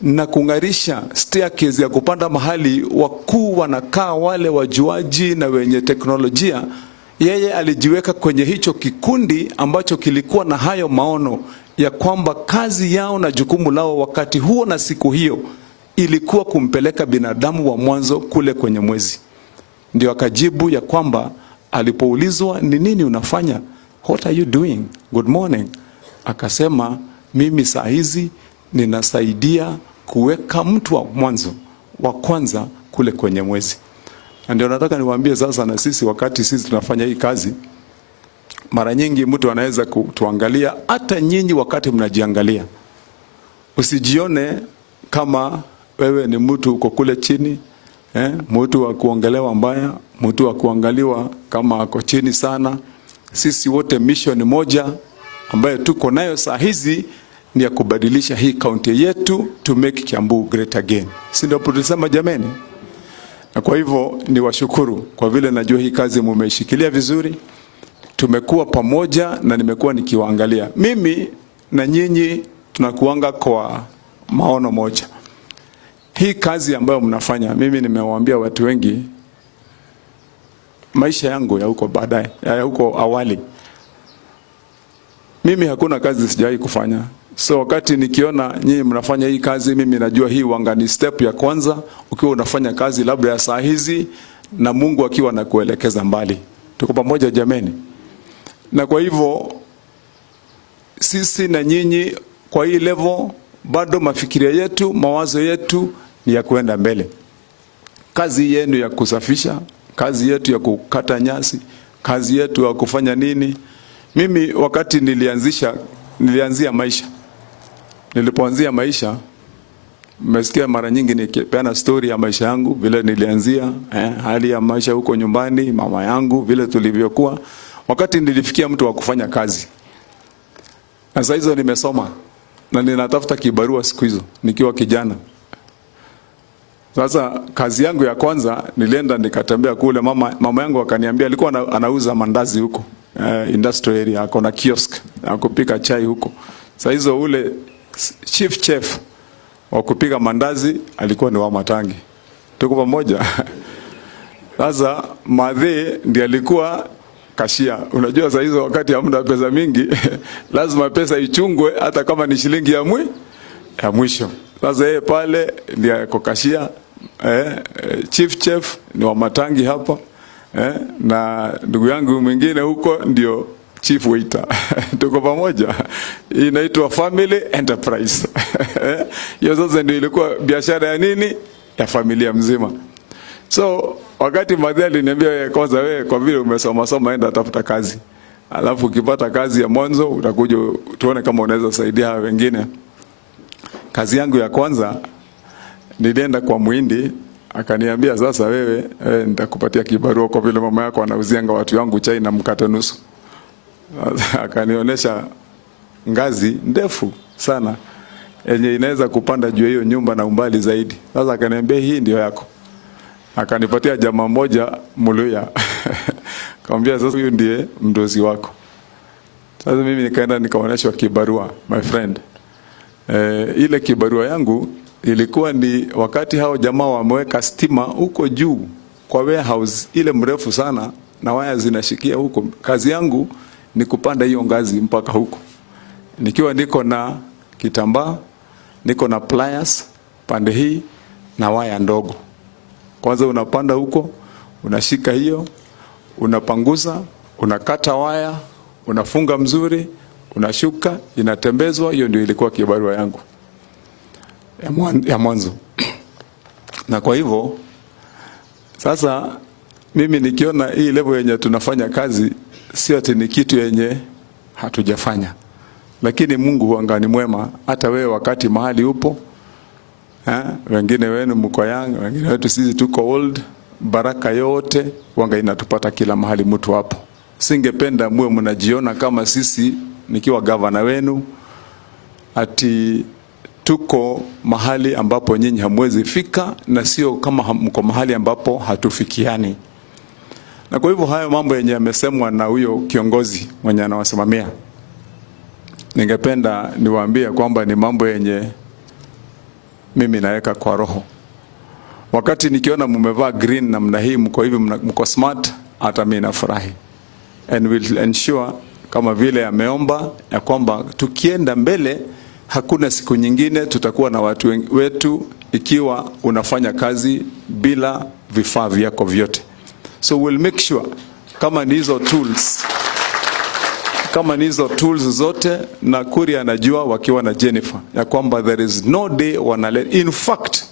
na kungarisha staircase ya kupanda mahali wakuu wanakaa, wale wajuaji na wenye teknolojia, yeye alijiweka kwenye hicho kikundi ambacho kilikuwa na hayo maono ya kwamba kazi yao na jukumu lao wakati huo na siku hiyo ilikuwa kumpeleka binadamu wa mwanzo kule kwenye mwezi. Ndio akajibu ya kwamba alipoulizwa ni nini unafanya, what are you doing, good morning, akasema mimi saa hizi ninasaidia kuweka mtu wa mwanzo wa kwanza kule kwenye mwezi. Ndio nataka niwaambie sasa, na sisi wakati sisi tunafanya hii kazi, mara nyingi mtu anaweza kutuangalia, hata nyinyi wakati mnajiangalia usijione kama wewe ni mtu uko kule chini, mtu wa kuongelewa mbaya, mtu wa kuangaliwa kama ako chini sana. Sisi wote mission moja ambayo tuko nayo saa hizi ni ya kubadilisha hii county yetu to make Kiambu great again. Si ndio tulisema jameni? Na kwa hivyo ni washukuru kwa vile najua hii kazi mumeishikilia vizuri. Tumekuwa pamoja na nimekuwa nikiwaangalia. Mimi na nyinyi tunakuanga kwa maono moja. Hii kazi ambayo mnafanya, mimi nimewaambia watu wengi maisha yangu ya huko baadaye, ya huko awali, mimi hakuna kazi sijawahi kufanya. So wakati nikiona nyinyi mnafanya hii kazi, mimi najua hii wangani step ya kwanza ukiwa unafanya kazi labda ya saa hizi na Mungu akiwa anakuelekeza mbali. Tuko pamoja jameni? Na kwa hivyo sisi na nyinyi kwa hii level bado mafikiria yetu, mawazo yetu ni ya kuenda mbele. Kazi yenu ya kusafisha, kazi yetu ya kukata nyasi, kazi yetu ya kufanya nini. Mimi wakati nilianzia maisha, nilipoanzia maisha Mmesikia mara nyingi nikipeana story ya maisha yangu vile nilianzia, hali ya maisha huko nyumbani, mama yangu vile tulivyokuwa wakati nilifikia mtu wa kufanya kazi. Sasa hizo nimesoma na ninatafuta kibarua siku hizo nikiwa kijana. Sasa kazi yangu ya kwanza nilienda nikatembea kule, mama yangu akaniambia, alikuwa anauza mandazi huko industrial area, akona kiosk akupika chai huko. Sasa hizo ule chief chef wa kupika mandazi alikuwa ni wa Matangi, tuko pamoja. Sasa madhe ndiye alikuwa kashia. Unajua sasa hizo wakati hamna pesa mingi lazima pesa ichungwe hata kama ni shilingi ya mwisho. Sasa yeye pale ndiye ako kashia, chief chef ni wa Matangi hapa, na ndugu yangu mwingine huko ndio chief waiter. Tuko pamoja. Inaitwa family enterprise. Hiyo sasa ndio ilikuwa biashara ya nini? Ya familia mzima. So wakati madhe aliniambia, kwanza wewe kwa vile umesoma enda tafuta kazi. Alafu ukipata kazi ya mwanzo utakuja tuone kama unaweza saidia wengine. Kazi yangu ya kwanza nilienda kwa Muhindi, akaniambia sasa wewe nitakupatia kibarua kwa vile mama yako anauzianga watu wangu chai na mkate nusu. Akanionyesha ngazi ndefu sana yenye inaweza kupanda juu hiyo nyumba na umbali zaidi. Sasa akaniambia hii ndio yako. Akanipatia jamaa moja Muluya. Akamwambia sasa huyu ndiye mdozi wako. Sasa mimi nikaenda nikaonyeshwa kibarua, my friend. Ile kibarua yangu ilikuwa ni wakati hao jamaa wameweka stima huko juu kwa warehouse ile mrefu sana na waya zinashikia huko. Kazi yangu ni kupanda hiyo ngazi mpaka huko. Nikiwa niko na kitambaa, niko na pliers pande hii na waya ndogo. Kwanza unapanda huko, unashika hiyo, unapanguza, unakata waya, unafunga mzuri, unashuka, inatembezwa. Hiyo ndio ilikuwa kibarua yangu ya mwanzo. Na kwa hivyo sasa mimi nikiona hii level yenye tunafanya kazi sio ati ni kitu yenye hatujafanya, lakini Mungu huanga ni mwema. Hata wewe wakati mahali upo, wengine wenu mko young, wengine wetu sisi tuko old, baraka yote huanga inatupata kila mahali mtu hapo. Singependa muwe mnajiona kama sisi nikiwa gavana wenu ati tuko mahali ambapo nyinyi hamwezi fika, na sio kama mko mahali ambapo hatufikiani. Na kwa hivyo hayo mambo yenye yamesemwa na huyo kiongozi mwenye anawasimamia, ningependa niwaambie kwamba ni mambo yenye mimi naweka kwa roho. Wakati nikiona mmevaa green namna hii, mko hivi, mko smart, hata mimi nafurahi. And we'll ensure kama vile ameomba ya kwamba tukienda mbele hakuna siku nyingine tutakuwa na watu wetu ikiwa unafanya kazi bila vifaa vyako vyote. So we'll make sure kama ni hizo tools zote, na Kuria anajua wakiwa na Jennifer ya kwamba there is no day in fact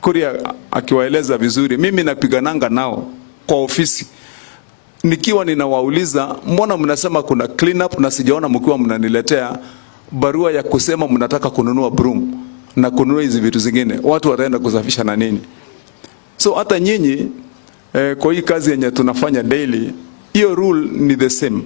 Kuria akiwaeleza vizuri, mimi napigananga nao kwa ofisi nikiwa ninawauliza mbona mnasema kuna clean up na sijaona mkiwa mnaniletea barua ya kusema mnataka kununua broom na kununua hizi vitu zingine, watu wataenda kusafisha na nini? So hata nyinyi kwa hii kazi yenye tunafanya daily, hiyo rule ni the same.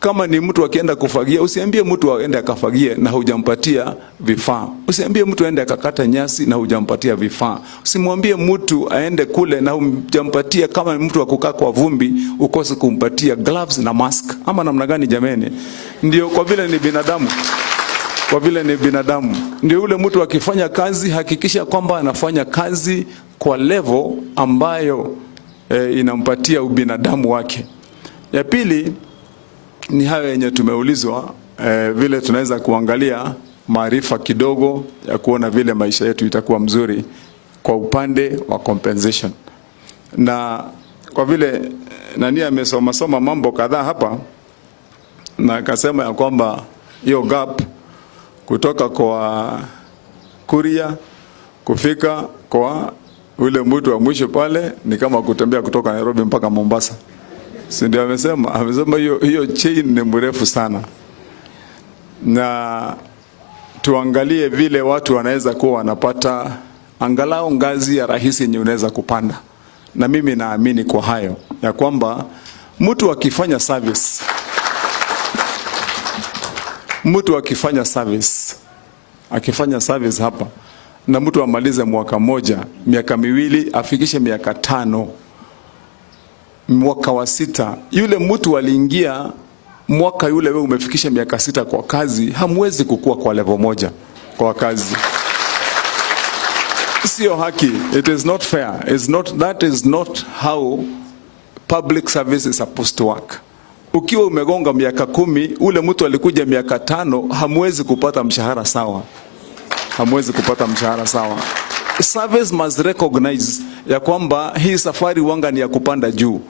Kama ni mtu akienda kufagia, usiambie mtu aende akafagie na hujampatia vifaa. Usiambie mtu aende akakata nyasi na hujampatia vifaa. Usimwambie mtu aende kule na hujampatia, kama ni mtu akukaa kwa vumbi ukose kumpatia gloves na mask. Ama namna gani jameni? Ndio kwa vile ni binadamu. Kwa vile ni binadamu. Ndio ule mtu akifanya kazi hakikisha kwamba anafanya kazi kwa level ambayo inampatia ubinadamu wake. Ya pili ni hayo yenye tumeulizwa, vile tunaweza kuangalia maarifa kidogo ya kuona vile maisha yetu itakuwa mzuri kwa upande wa compensation. Na kwa vile nani amesoma mambo kadhaa hapa, na akasema ya kwamba hiyo gap kutoka kwa Kuria kufika kwa ule mtu wa mwisho pale ni kama kutembea kutoka Nairobi mpaka Mombasa. Si ndio amesema hiyo chain ni mrefu sana. Na tuangalie vile watu wanaweza kuwa wanapata angalau ngazi ya rahisi yenye unaweza kupanda. Na mimi naamini kwa hayo ya kwamba mtu akifanya service hapa na mtu amalize mwaka moja, miaka miwili, afikishe miaka 5, mwaka wa 6, yule mtu aliingia mwaka yule wewe umefikisha miaka 6 kwa kazi, hamwezi kukua kwa level moja kwa kazi. Sio haki. It is not fair. That is not how public service is supposed to work. Ukiwa umegonga miaka 10, ule mtu alikuja miaka 5, hamwezi kupata mshahara sawa. Service must recognize ya kwamba hii safari wanga ni ya kupanda juu.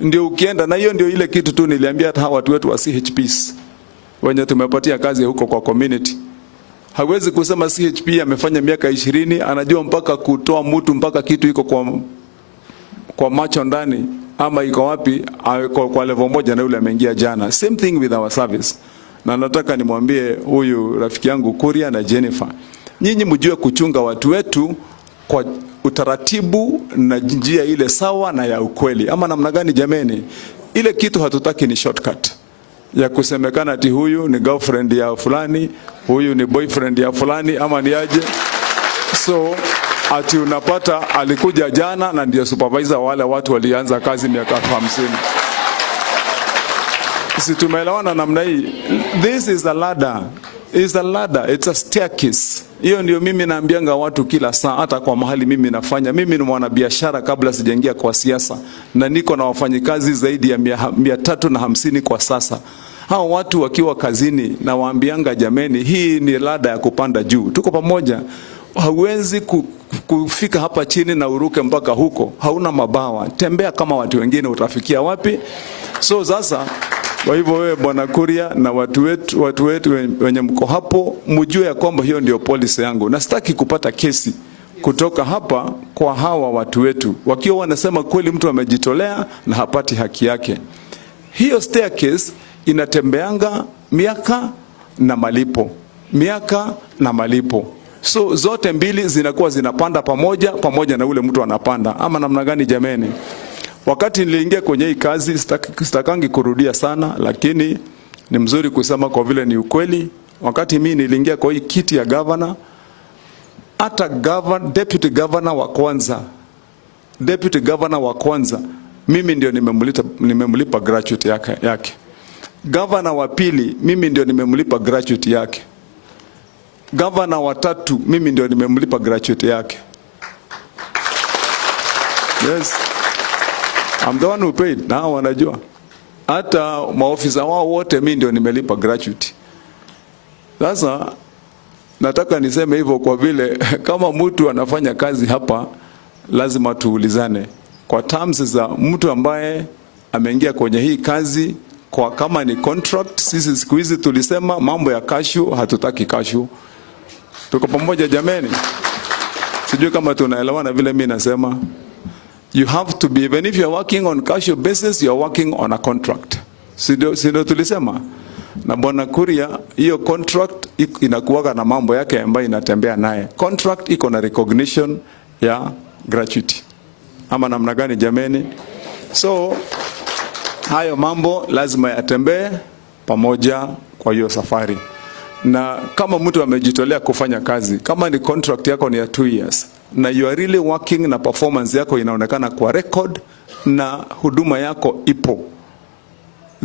Ndio ukienda, na hiyo ndio ile kitu tu niliambia hata watu wetu wa CHPs wenye tumepatia kazi huko kwa community. Hawezi kusema CHP amefanya miaka 20, anajua mpaka kutoa mtu mpaka kitu iko kwa macho ndani ama iko wapi kwa level moja na yule ameingia jana. Same thing with our service. Na nataka nimwambie huyu rafiki yangu Kuria na Jennifer, nyinyi mjue kuchunga watu wetu kwa utaratibu na njia ile sawa na ya ukweli. Ama namna gani jameni? Ile kitu hatutaki ni shortcut ya kusemekana ati huyu ni girlfriend ya fulani, huyu ni boyfriend ya fulani, ama ni aje. So ati unapata alikuja jana na ndio supervisor wale watu walianza kazi miaka 50. Si tumeelewana namna hii? This is a ladder. It's a staircase. Hiyo ndio mimi naambianga watu kila saa, hata kwa mahali mimi nafanya. Mimi ni mwanabiashara kabla sijaingia kwa siasa, na niko na wafanyikazi zaidi ya 350 kwa sasa. Hao watu wakiwa kazini na waambianga jameni, hii ni ladder ya kupanda juu. Tuko pamoja. Hauwezi kufika hapa chini na uruke mpaka huko. Hauna mabawa. Tembea kama watu wengine, utafikia wapi? So sasa, kwa hivyo wewe Bwana Kuria na watu wetu wenye mko hapo, mjue ya kwamba hiyo ndio policy yangu. Na sitaki kupata kesi kutoka hapa kwa hawa watu wetu wakiwa wanasema kweli mtu amejitolea na hapati haki yake. Hiyo staircase inatembeanga miaka na malipo. So zote mbili zinakuwa zinapanda pamoja na ule mtu anapanda. Ama namna gani jameni? Wakati niliingia kwenye hii kazi, sitakangi kurudia sana, lakini ni mzuri kusema kwa vile ni ukweli. Wakati mimi niliingia kwa hii kiti ya governor, hata deputy governor wa kwanza, mimi ndio nimemlipa gratuity yake. Governor wa pili, mimi ndio nimemlipa gratuity yake. Governor wa 3, mimi ndio nimemlipa gratuity yake. Yes. I'm the one who paid. Na wanajua. Hata maofisa wao wote mimi ndio nimelipa gratuity. Sasa nataka niseme hivyo kwa vile kama mtu anafanya kazi hapa, lazima tuulizane kwa terms za mtu ambaye ameingia kwenye hii kazi. Kwa kama ni contract, sisi siku hizi tulisema mambo ya cashew, hatutaki cashew. Tuko pamoja jameni? Sijui kama tunaelewana vile mimi nasema. You have to be, even if you are working on cashew basis, you are working on a contract. Sido tulisema. Na Bwana Kuria, hiyo contract inakuwaga na mambo yake ambayo inatembea naye. Contract iko na recognition ya gratuity. Ama namna gani jameni? So hayo mambo lazima yatembee pamoja kwa hiyo safari. Na kama mtu amejitolea kufanya kazi, kama ni contract yako ni ya 2 years, na you are really working na performance yako inaonekana kwa record na huduma yako ipo,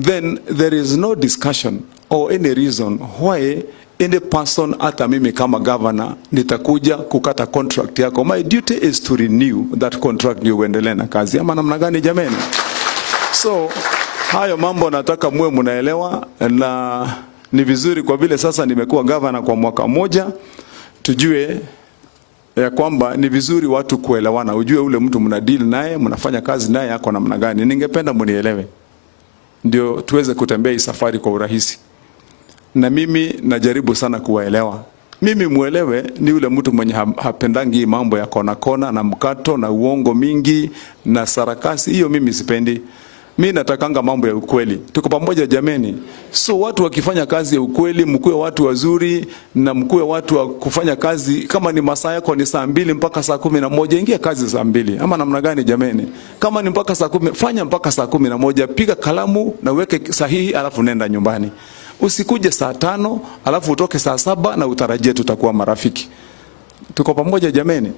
then there is no discussion or any reason why any person, hata mimi kama governor, nitakuja kukata contract yako. My duty is to renew that contract ndio uendelee na kazi. Ama namna gani jameni? So hayo mambo nataka muwe mnaelewa, na ni vizuri kwa vile sasa nimekuwa governor kwa mwaka mmoja, tujue ya kwamba ni vizuri watu kuelewana. Ujue ule mtu mna deal naye, mnafanya kazi naye yako namna gani. Ningependa mnielewe, ndio tuweze kutembea hii safari kwa urahisi. Na mimi najaribu sana kuwaelewa. Mimi muelewe ni ule mtu mwenye hapendangi mambo ya kona na mkato na uongo mingi na sarakasi. Hiyo mimi sipendi. Mimi natakanga mambo ya ukweli. Tuko pamoja jameni. So watu wakifanya kazi ya ukweli, mkuwe watu wazuri na mkuwe watu wa kufanya kazi. Kama ni masaa yako ni saa 2 mpaka saa 11, ingia kazi saa 2. Ama namna gani jameni? Kama ni mpaka saa 10, fanya mpaka saa 11, piga kalamu na uweke sahihi alafu nenda nyumbani. Usikuje saa 5 alafu utoke saa 7 na utarajie tutakuwa marafiki. Tuko pamoja jameni.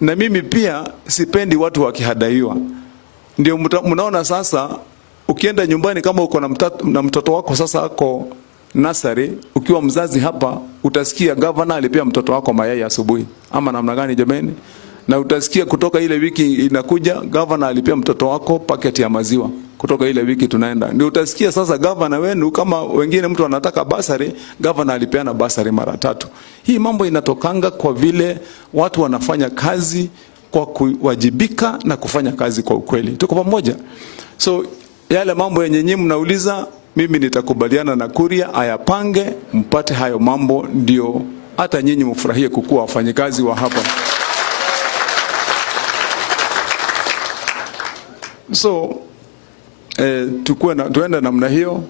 Na mimi pia sipendi watu wakihadaiwa. Ndio mnaona sasa ukienda nyumbani kama uko na mtoto wako sasa ako nursery, ukiwa mzazi hapa utasikia governor alipea mtoto wako mayai asubuhi. Ama namna gani jameni? Na utasikia kutoka ile wiki inakuja governor alipea mtoto wako paketi ya maziwa. Kutoka ile wiki tunaenda. Ndio utasikia sasa governor wenu kama wengine mtu anataka basari, governor alipeana basari mara 3. Hii mambo inatokanga kwa vile watu wanafanya kazi kwa kuwajibika na kufanya kazi kwa ukweli. Tuko pamoja? So yale mambo yenye nyinyi mnauliza, mimi nitakubaliana na Kuria ayapange mpate hayo mambo, ndio hata nyinyi mfurahie kukua wafanyikazi wa hapa. So tuende namna hiyo,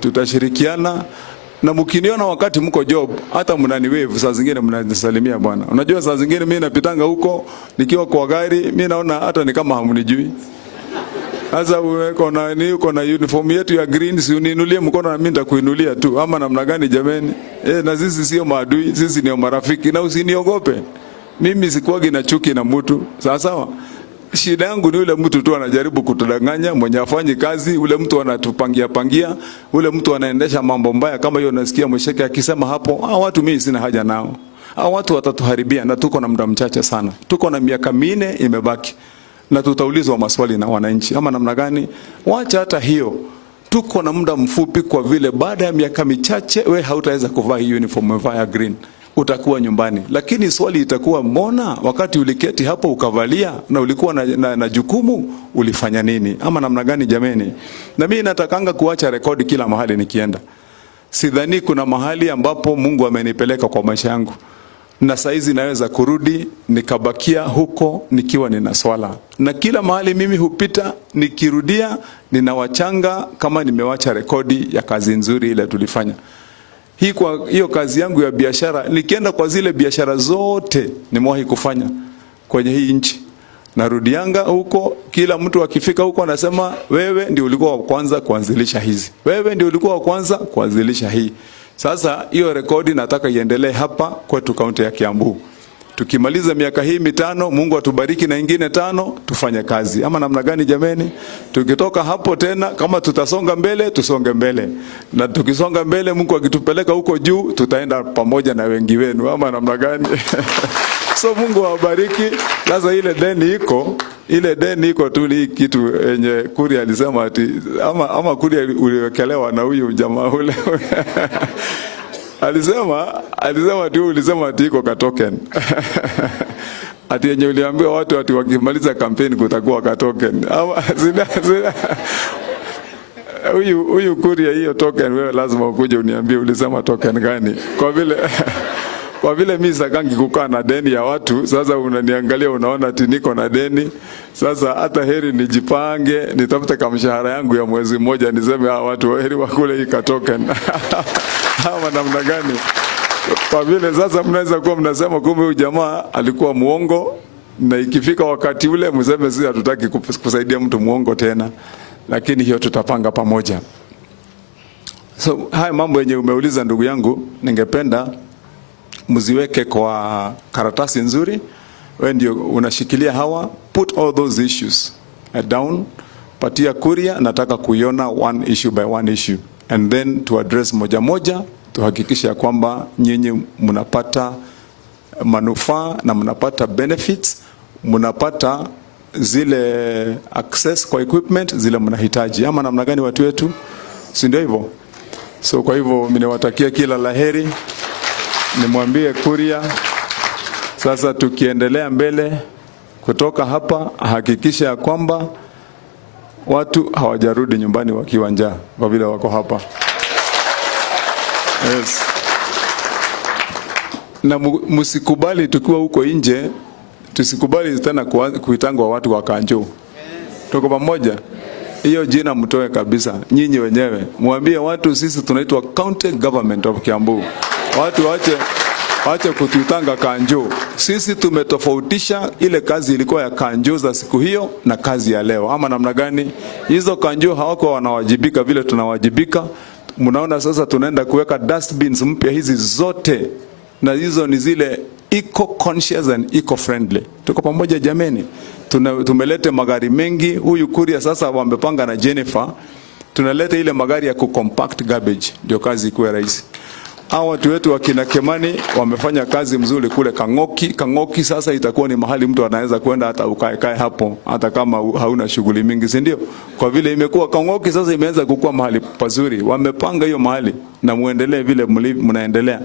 tutashirikiana. Na mkiniona wakati mko job, hata mnani wave saa zingine mnanisalimia bwana. Unajua saa zingine mimi napitanga huko nikiwa kwa gari, mimi naona hata ni kama hamnijui. Sasa uko na uniform yetu ya green, si uniinulie mkono na mimi nitakuinulia tu. Ama namna gani jameni? Na sisi sio maadui, sisi ni marafiki, na usiniogope. Mimi sikuagi na chuki na mtu. Sawa? Shida yangu ni ule mtu tu anajaribu kutudanganya, mwenye afanyi kazi, ule mtu anatupangia, ule mtu anaendesha mambo mbaya kama hiyo. Nasikia Mucheke akisema hapo, watu mimi sina haja nao. Watu watatuharibia, na tuko na muda mchache sana. Tuko na miaka 4 imebaki. Na tutaulizwa maswali na wananchi. Ama namna gani? Wacha hata hiyo. Tuko na muda mfupi, kwa vile baada ya miaka michache we hautaweza kuvaa hii uniform umevaa green. Utakuwa nyumbani. Lakini swali itakuwa, mbona wakati uliketi hapo ukavalia na ulikuwa na jukumu, ulifanya nini? Ama namna gani jameni? Na mimi natakanga kuacha rekodi kila mahali nikienda. Sidhani kuna mahali ambapo Mungu amenipeleka kwa maisha yangu na saizi naweza kurudi nikabakia huko nikiwa nina swala. Na kila mahali mimi hupita nikirudia ninawachanga kama nimewacha rekodi ya kazi nzuri ile tulifanya. Hii kwa hiyo kazi yangu ya biashara, nikienda kwa zile biashara zote nimewahi kufanya kwenye hii nchi, narudianga huko, kila mtu akifika huko anasema wewe ndio ulikuwa wa kwanza kuanzilisha hizi. Wewe ndio ulikuwa wa kwanza kuanzilisha hii. Sasa hiyo rekodi nataka iendelee hapa kwetu kaunti ya Kiambu. Tukimaliza miaka hii 5, Mungu atubariki na ingine 5, tufanye kazi. Ama namna gani jameni? Tukitoka hapo tena, kama tutasonga mbele, tusonge mbele. Na tukisonga mbele, Mungu akitupeleka huko juu, tutaenda pamoja na wengi wenu. Ama namna gani? So Mungu awabariki. Sasa ile deni iko tu, ni kitu yenye Kuria alisema ati ama Kuria uliwekelewa na huyu jamaa ule. Alisema tu ulisema ati iko ka token. Ati yenye uliambiwa watu ati wakimaliza kampeni kutakuwa ka token. Ama zina huyu Kuria, hiyo token wewe lazima ukuje uniambie ulisema token gani. Kwa vile mimi sakangi kukaa na deni ya watu, sasa unaniangalia unaona ati niko na deni. Sasa hata heri nijipange, nitafute kama mshahara yangu ya mwezi mmoja, niseme watu heri wakule hii ka token. Ama namna gani? Kwa vile sasa mnaweza kuwa mnasema kumbe huyu jamaa alikuwa muongo, na ikifika wakati ule mseme sisi hatutaki kusaidia mtu muongo tena. Lakini hiyo tutapanga pamoja. So haya mambo yenye umeuliza ndugu yangu, ningependa mziweke kwa karatasi nzuri. Wewe ndio unashikilia hawa, put all those issues down, patia Kuria, nataka kuiona one issue by one issue, and then to address moja moja, tuhakikisha kwamba nyinyi mnapata manufaa na mnapata benefits, mnapata zile access kwa equipment zile mnahitaji. Ama namna gani watu wetu? Si ndio hivyo? So kwa hivyo mimi nawatakia kila laheri. Nimwambie Kuria sasa tukiendelea mbele kutoka hapa, hakikisha kwamba watu hawajarudi nyumbani wakiwa njaa kwa vile wako hapa. Yes. Na msikubali tukiwa huko nje, tusikubali tena kuitangwa watu wa kanjo. Tuko pamoja? hiyo jina mtoe kabisa. Nyinyi wenyewe mwambie watu sisi tunaitwa County Government of Kiambu. Watu wache kututanga kanjo. Sisi tumetofautisha ile kazi ilikuwa ya kanjo za siku hiyo na kazi ya leo. Ama namna gani? Hizo kanjo hawako wanawajibika vile tunawajibika. Mnaona sasa tunaenda kuweka dustbins mpya hizi zote, na hizo ni zile eco conscious and eco friendly. Tuko pamoja jameni. Tumelete magari mengi. Huyu Kuria sasa wamepanga na Jennifer, tunaleta ile magari ya kucompact garbage ndio kazi ikuwe rahisi. Hao watu wetu wa kina Kimani wamefanya kazi mzuri kule Kangoki. Kangoki sasa itakuwa ni mahali mtu anaweza kwenda hata ukae hapo hata kama hauna shughuli mingi, si ndio? Kwa vile imekuwa Kangoki sasa imeanza kukua mahali pazuri. Wamepanga hiyo mahali na muendelee vile mnaendelea.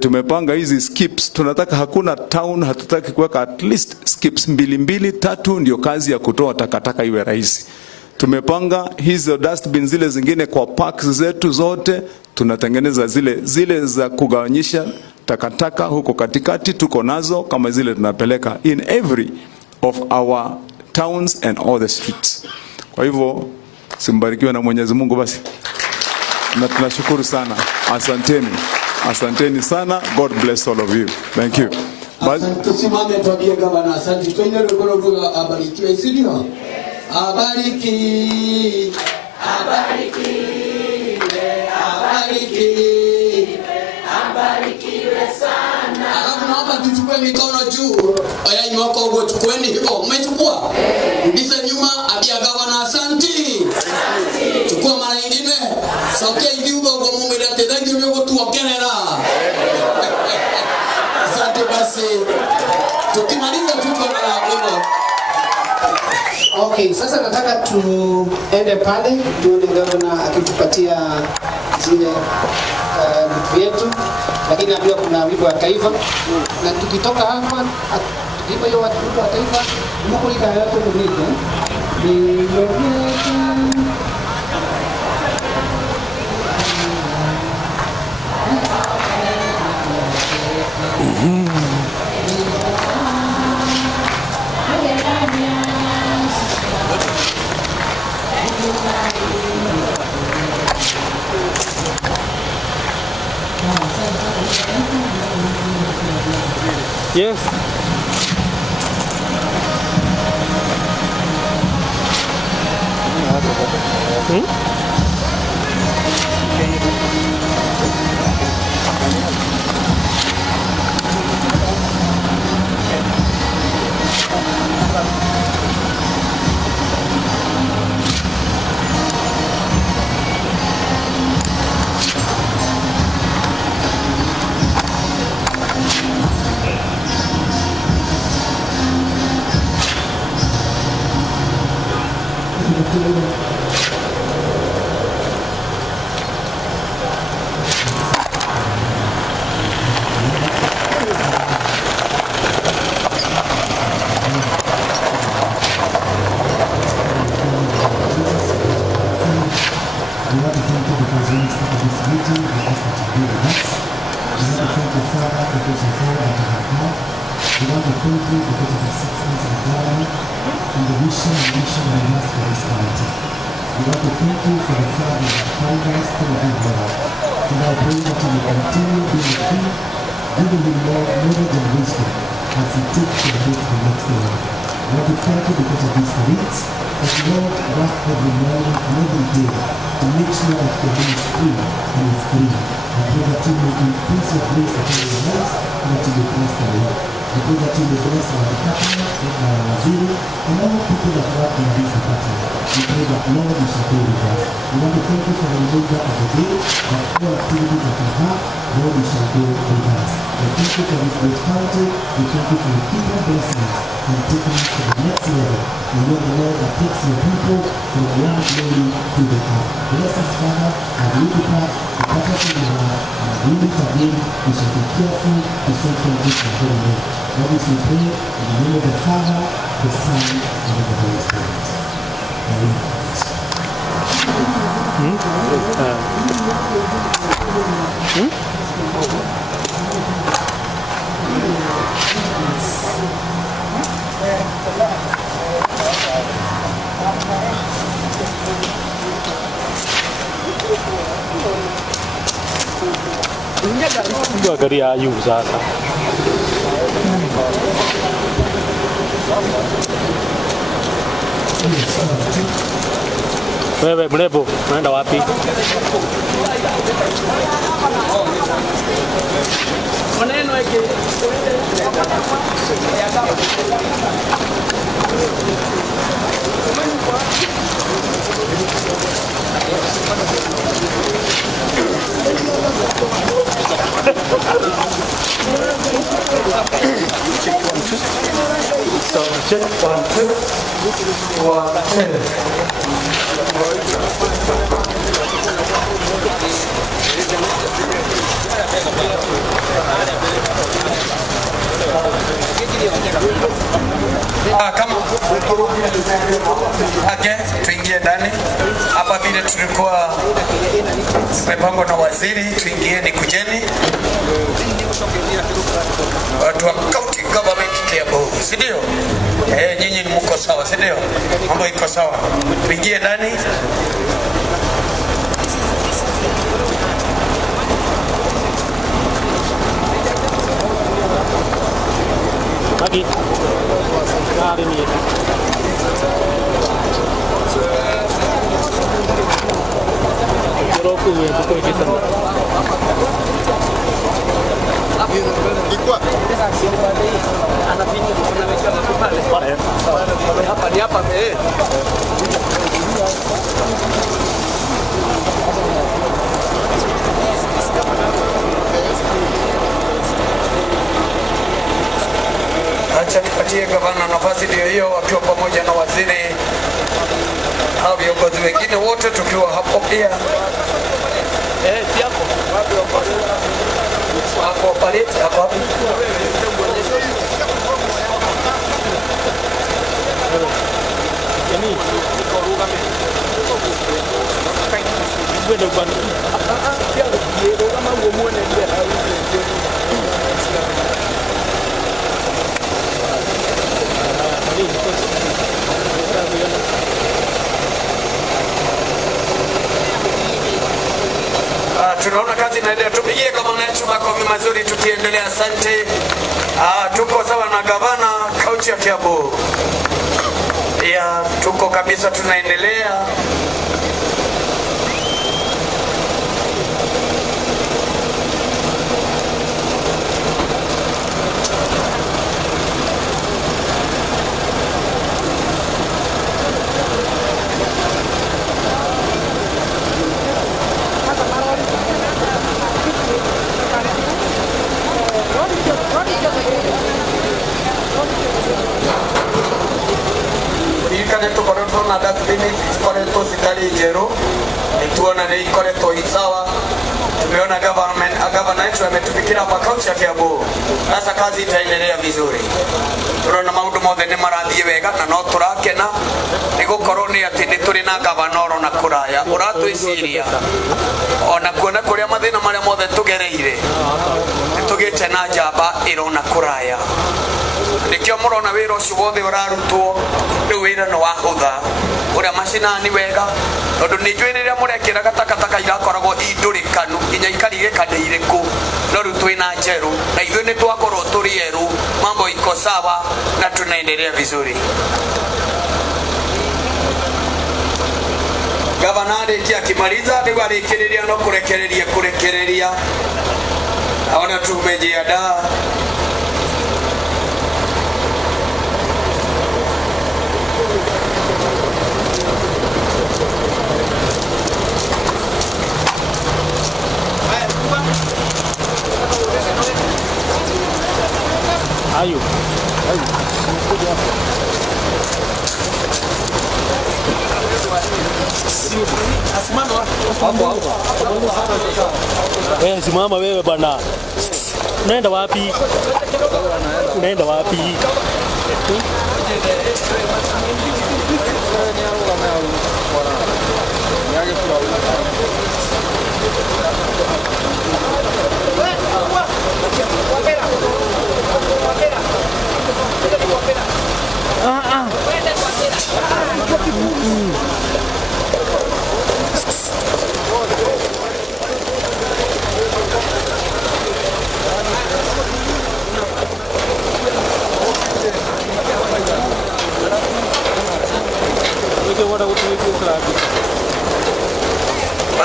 Tumepanga hizi skips. Tunataka hakuna town, hatutaki kuweka at least skips 2-3 ndio kazi ya kutoa takataka iwe rahisi. Tumepanga hizo dustbin zile zingine kwa parks zetu zote, tunatengeneza zile za kugawanyisha takataka huko katikati tuko nazo kama zile tunapeleka in every of our towns and all the streets. Kwa hivyo simbarikiwe na Mwenyezi Mungu basi. Na tunashukuru sana. Asanteni sana. God bless all of you. Thank you. Tusimame tuambie gavana asante. Twende lugolo abarikiwe, si ndio? Abarikiwe sana. Alafu naomba tuchukue mikono juu. Aya nyoko huko chukueni. Umechukua? Rudisha nyuma, abia gavana asanti. Chukua mara nyingine. Sauti hivi huko kwa mume date dangi huko tuokelera. Asante basi. Tukimaliza tuko na hapo. Okay, sasa nataka tuende pale tuone gavana akitupatia zile vyetu, lakini pia kuna wimbo wa taifa, na tukitoka hapa tukipa hiyo wimbo wa taifa mko ika yote ni Yes. Ndio gari ayu sasa. Wewe mrembo, unaenda wapi? Maneno yake. So check 1, 2, 1, 10. Kama tuingie ndani hapa vile tulikuwa tumepangwa na waziri, tuingieni, kujeni watu wa county government Kiambu, si ndio? Nyinyi mko sawa, si ndio? Mambo iko sawa, tuingie ndani. Lagi. Hari ini. Kalau aku yang bukan kita. Ikuat. Anak ini pernah mencari aku balik. Apa dia apa be? Acha nipatie gavana nafasi ndio hiyo, wakiwa pamoja na waziri au viongozi wengine wote tukiwa hapo pia. Siapa? Hapo pale hapo. Ini koru kami. Gue depan. Dia dia sama gue mau dia. Tunaona kazi inaendelea, tupigie kama mnacho makofi mazuri tukiendelea. Asante. Tuko sawa na gavana kaunti ya Kiambu. Tuko kabisa, tunaendelea. Na dustbin ikoretwo zitari njeru, nituona ni ikoretwo isawa. Tumeona gavana wetu ametufikira hapa kaunti ya Kiambu. Sasa kazi itaendelea vizuri. Tunaona maundu mothe ni marathie wega na no turakena ni gukorwo ni ati ni turi na gavana oro na kuraya uratwiciria ona kuona kuria mathina maria mothe tugereire nitugite na njamba irona kuraya. Nikio murona wira ucio wothe urarutwo ni wira no wahutha uria macinani wega tondu ni njui riria murekira gatakataka irakoragwo indurikanu nginya ikarigikana iriku no riu twina njeru na ithuĩ ni twakorwo turi eru. Mambo iko sawa na tunaendelea vizuri. Gavana arĩkia akimaliza rĩu arĩkĩrĩria no kurekereria aona tumejiandaa. Ayo. Simama wewe bwana. Unaenda wapi? Unaenda wapi?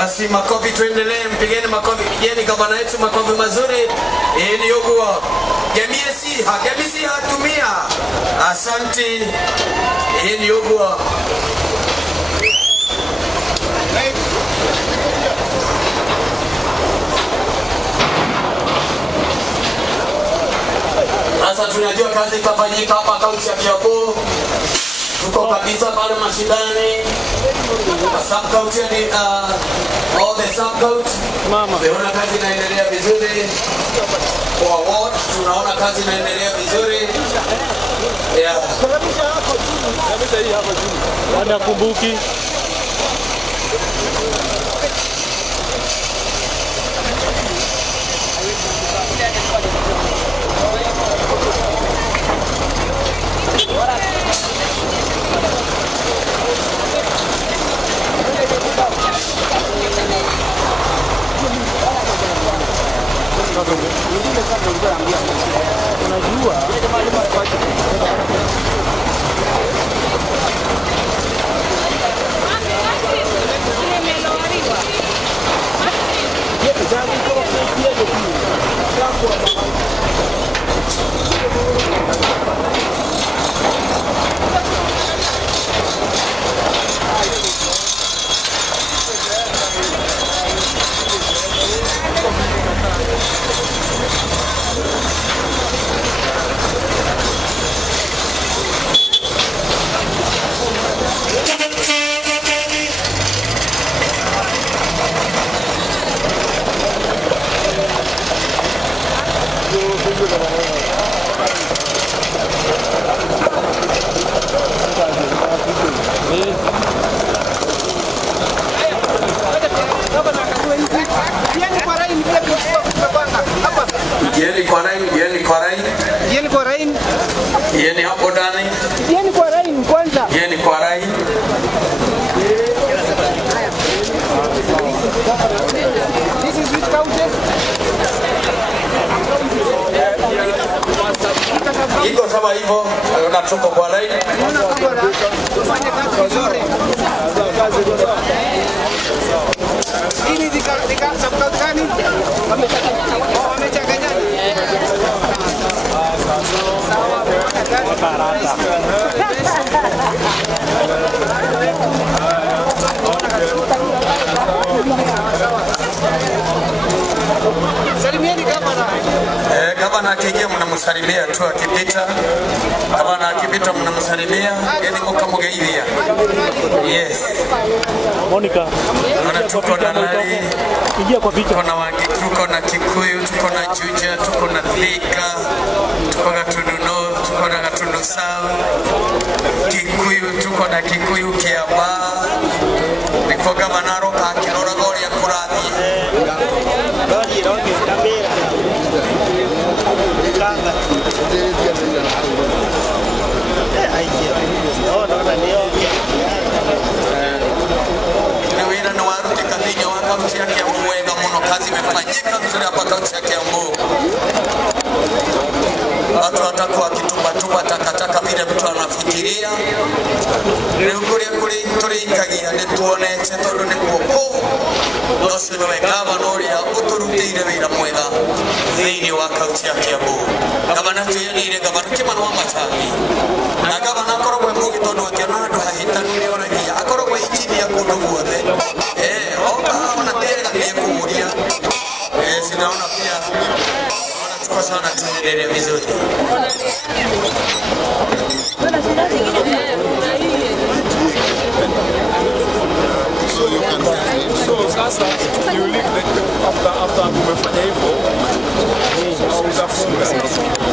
Basi makofi tuendelee, mpigeni makofi, pigeni gavana yetu makofi mazuri. Ni yogua. Gemisi hatumia. Asante. Ni yogua. Sasa tunajua kazi itafanyika hapa kaunti ya Kiambu. Tuko kabisa pale mashindani. Sub county ni all the sub county. Tunaona kazi inaendelea vizuri. Kwa ward tunaona kazi inaendelea vizuri. Yeah. Wanakumbuki. Yeni hapo ndani. Yeni kwa rain kwanza. Yeni kwa rain. This is which county? Iko sawa hivyo, na tuko kwa rain. Tufanye kazi vizuri. Hili dika subcounty gani? Wamechanganya. Salimieni gavana. Gavana akija mnamsalimia tu akipita. Gavana akipita mnamsalimia, yani mkamugeithia. Yes. Monica. Tuko na nani? Ingia kwa picha. Tuko na Wangi, tuko na Kikuyu, tuko na Juja, tuko na Thika, tuko na Tunduno, tuko na Gatundu Sawa. Kikuyu, tuko na Kikuyu Kiamba. Niko gavana roka akirora goli ya kurathi. Nawira na waruti kathini wa kaunti ya Kiambu wega muno, kazi imefanyika vizuri hapa kaunti ya Kiambu. Watu watakuwa wakitupa takataka vile mtu anafikiria. Leo kule turikagia nituonete tondu ni kuoko. Nose we gavana uria uturutire wira mwega thiini wa kaunti ya Kiambu. Gavana tuyonire gavana Kimani wa Mucheke. Na gavana akoragwo mugi tondu akiona andu hahitanu ni oragia akoragwo injinia kundu guothe. Ona tena ni kuuria. Sinaona pia tuko sana tuendelee vizuri. So sasa you leave after umefanya hivyo utafunga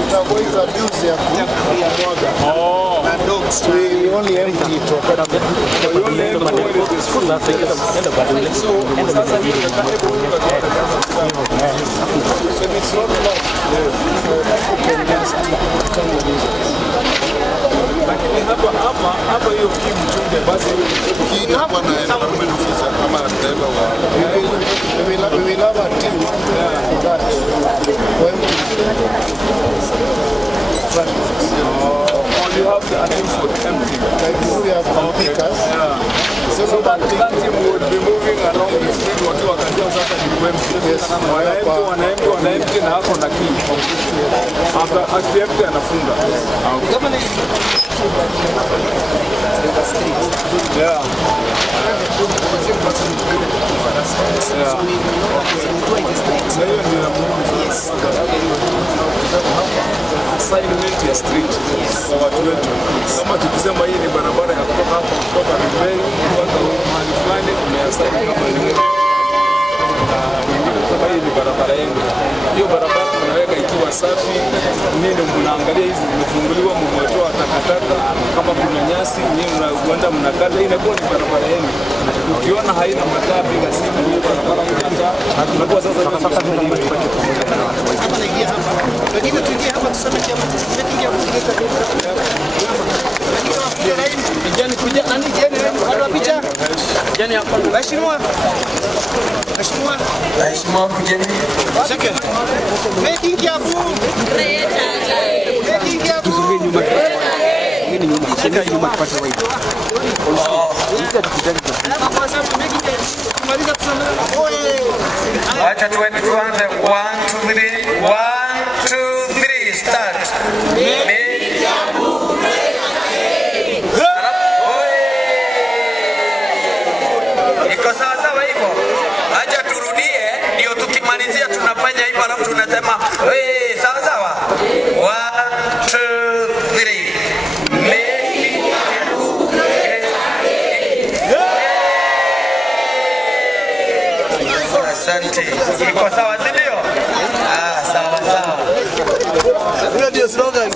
utakuwa introduce ya kumwaga na dogs we only empty it wakati we only empty it is full that's it so sasa hivi tunataka kufunga so it's not long lakini hapa hiyo kimchunge basi hiyo hapa na ofisa kama dereva wa we will have a team that when you have an info empty like we have pickers so that team would be moving along the street MCAs. Wanaembe na hapo na key. After akiembe anafunga. Yeah. Assignment ya street kwa watu wetu. Kama tukisema hii ni barabara ya kutoka hapa kutoka Ribei mpaka mahali fulani tumeassign kama ni kama hii ni barabara yenu. Hiyo barabara tunaweka ikiwa safi. Nini mnaangalia hizi zimefunguliwa, mmetoa takataka, kama kuna nyasi nyinyi mnakwenda mnakata, inakuwa ni barabara yenu. Ukiona haina mataa piga simu, hiyo barabara inakaa. Tunakuwa sasa Lakini tuingie hapa tuseme Kiambu. Tuingie Kijani kuja nani jeni hapa picha. Jeni hapa. Mheshimiwa. Mheshimiwa kujeni. Seke. Making Kiambu. Making Kiambu. Tuzunge nyuma. Ngine nyuma. Seka nyuma tupate wide. Acha tuanze 1 2 3 1 2 3 start. Iko sawa sawa hivyo. Acha turudie ndio tukimalizia tunafanya hivyo alafu tunasema sawa sawa. 1 2 3 Asante. Iko sawa si ndio? Sawa sawa. Hiyo ndio slogan.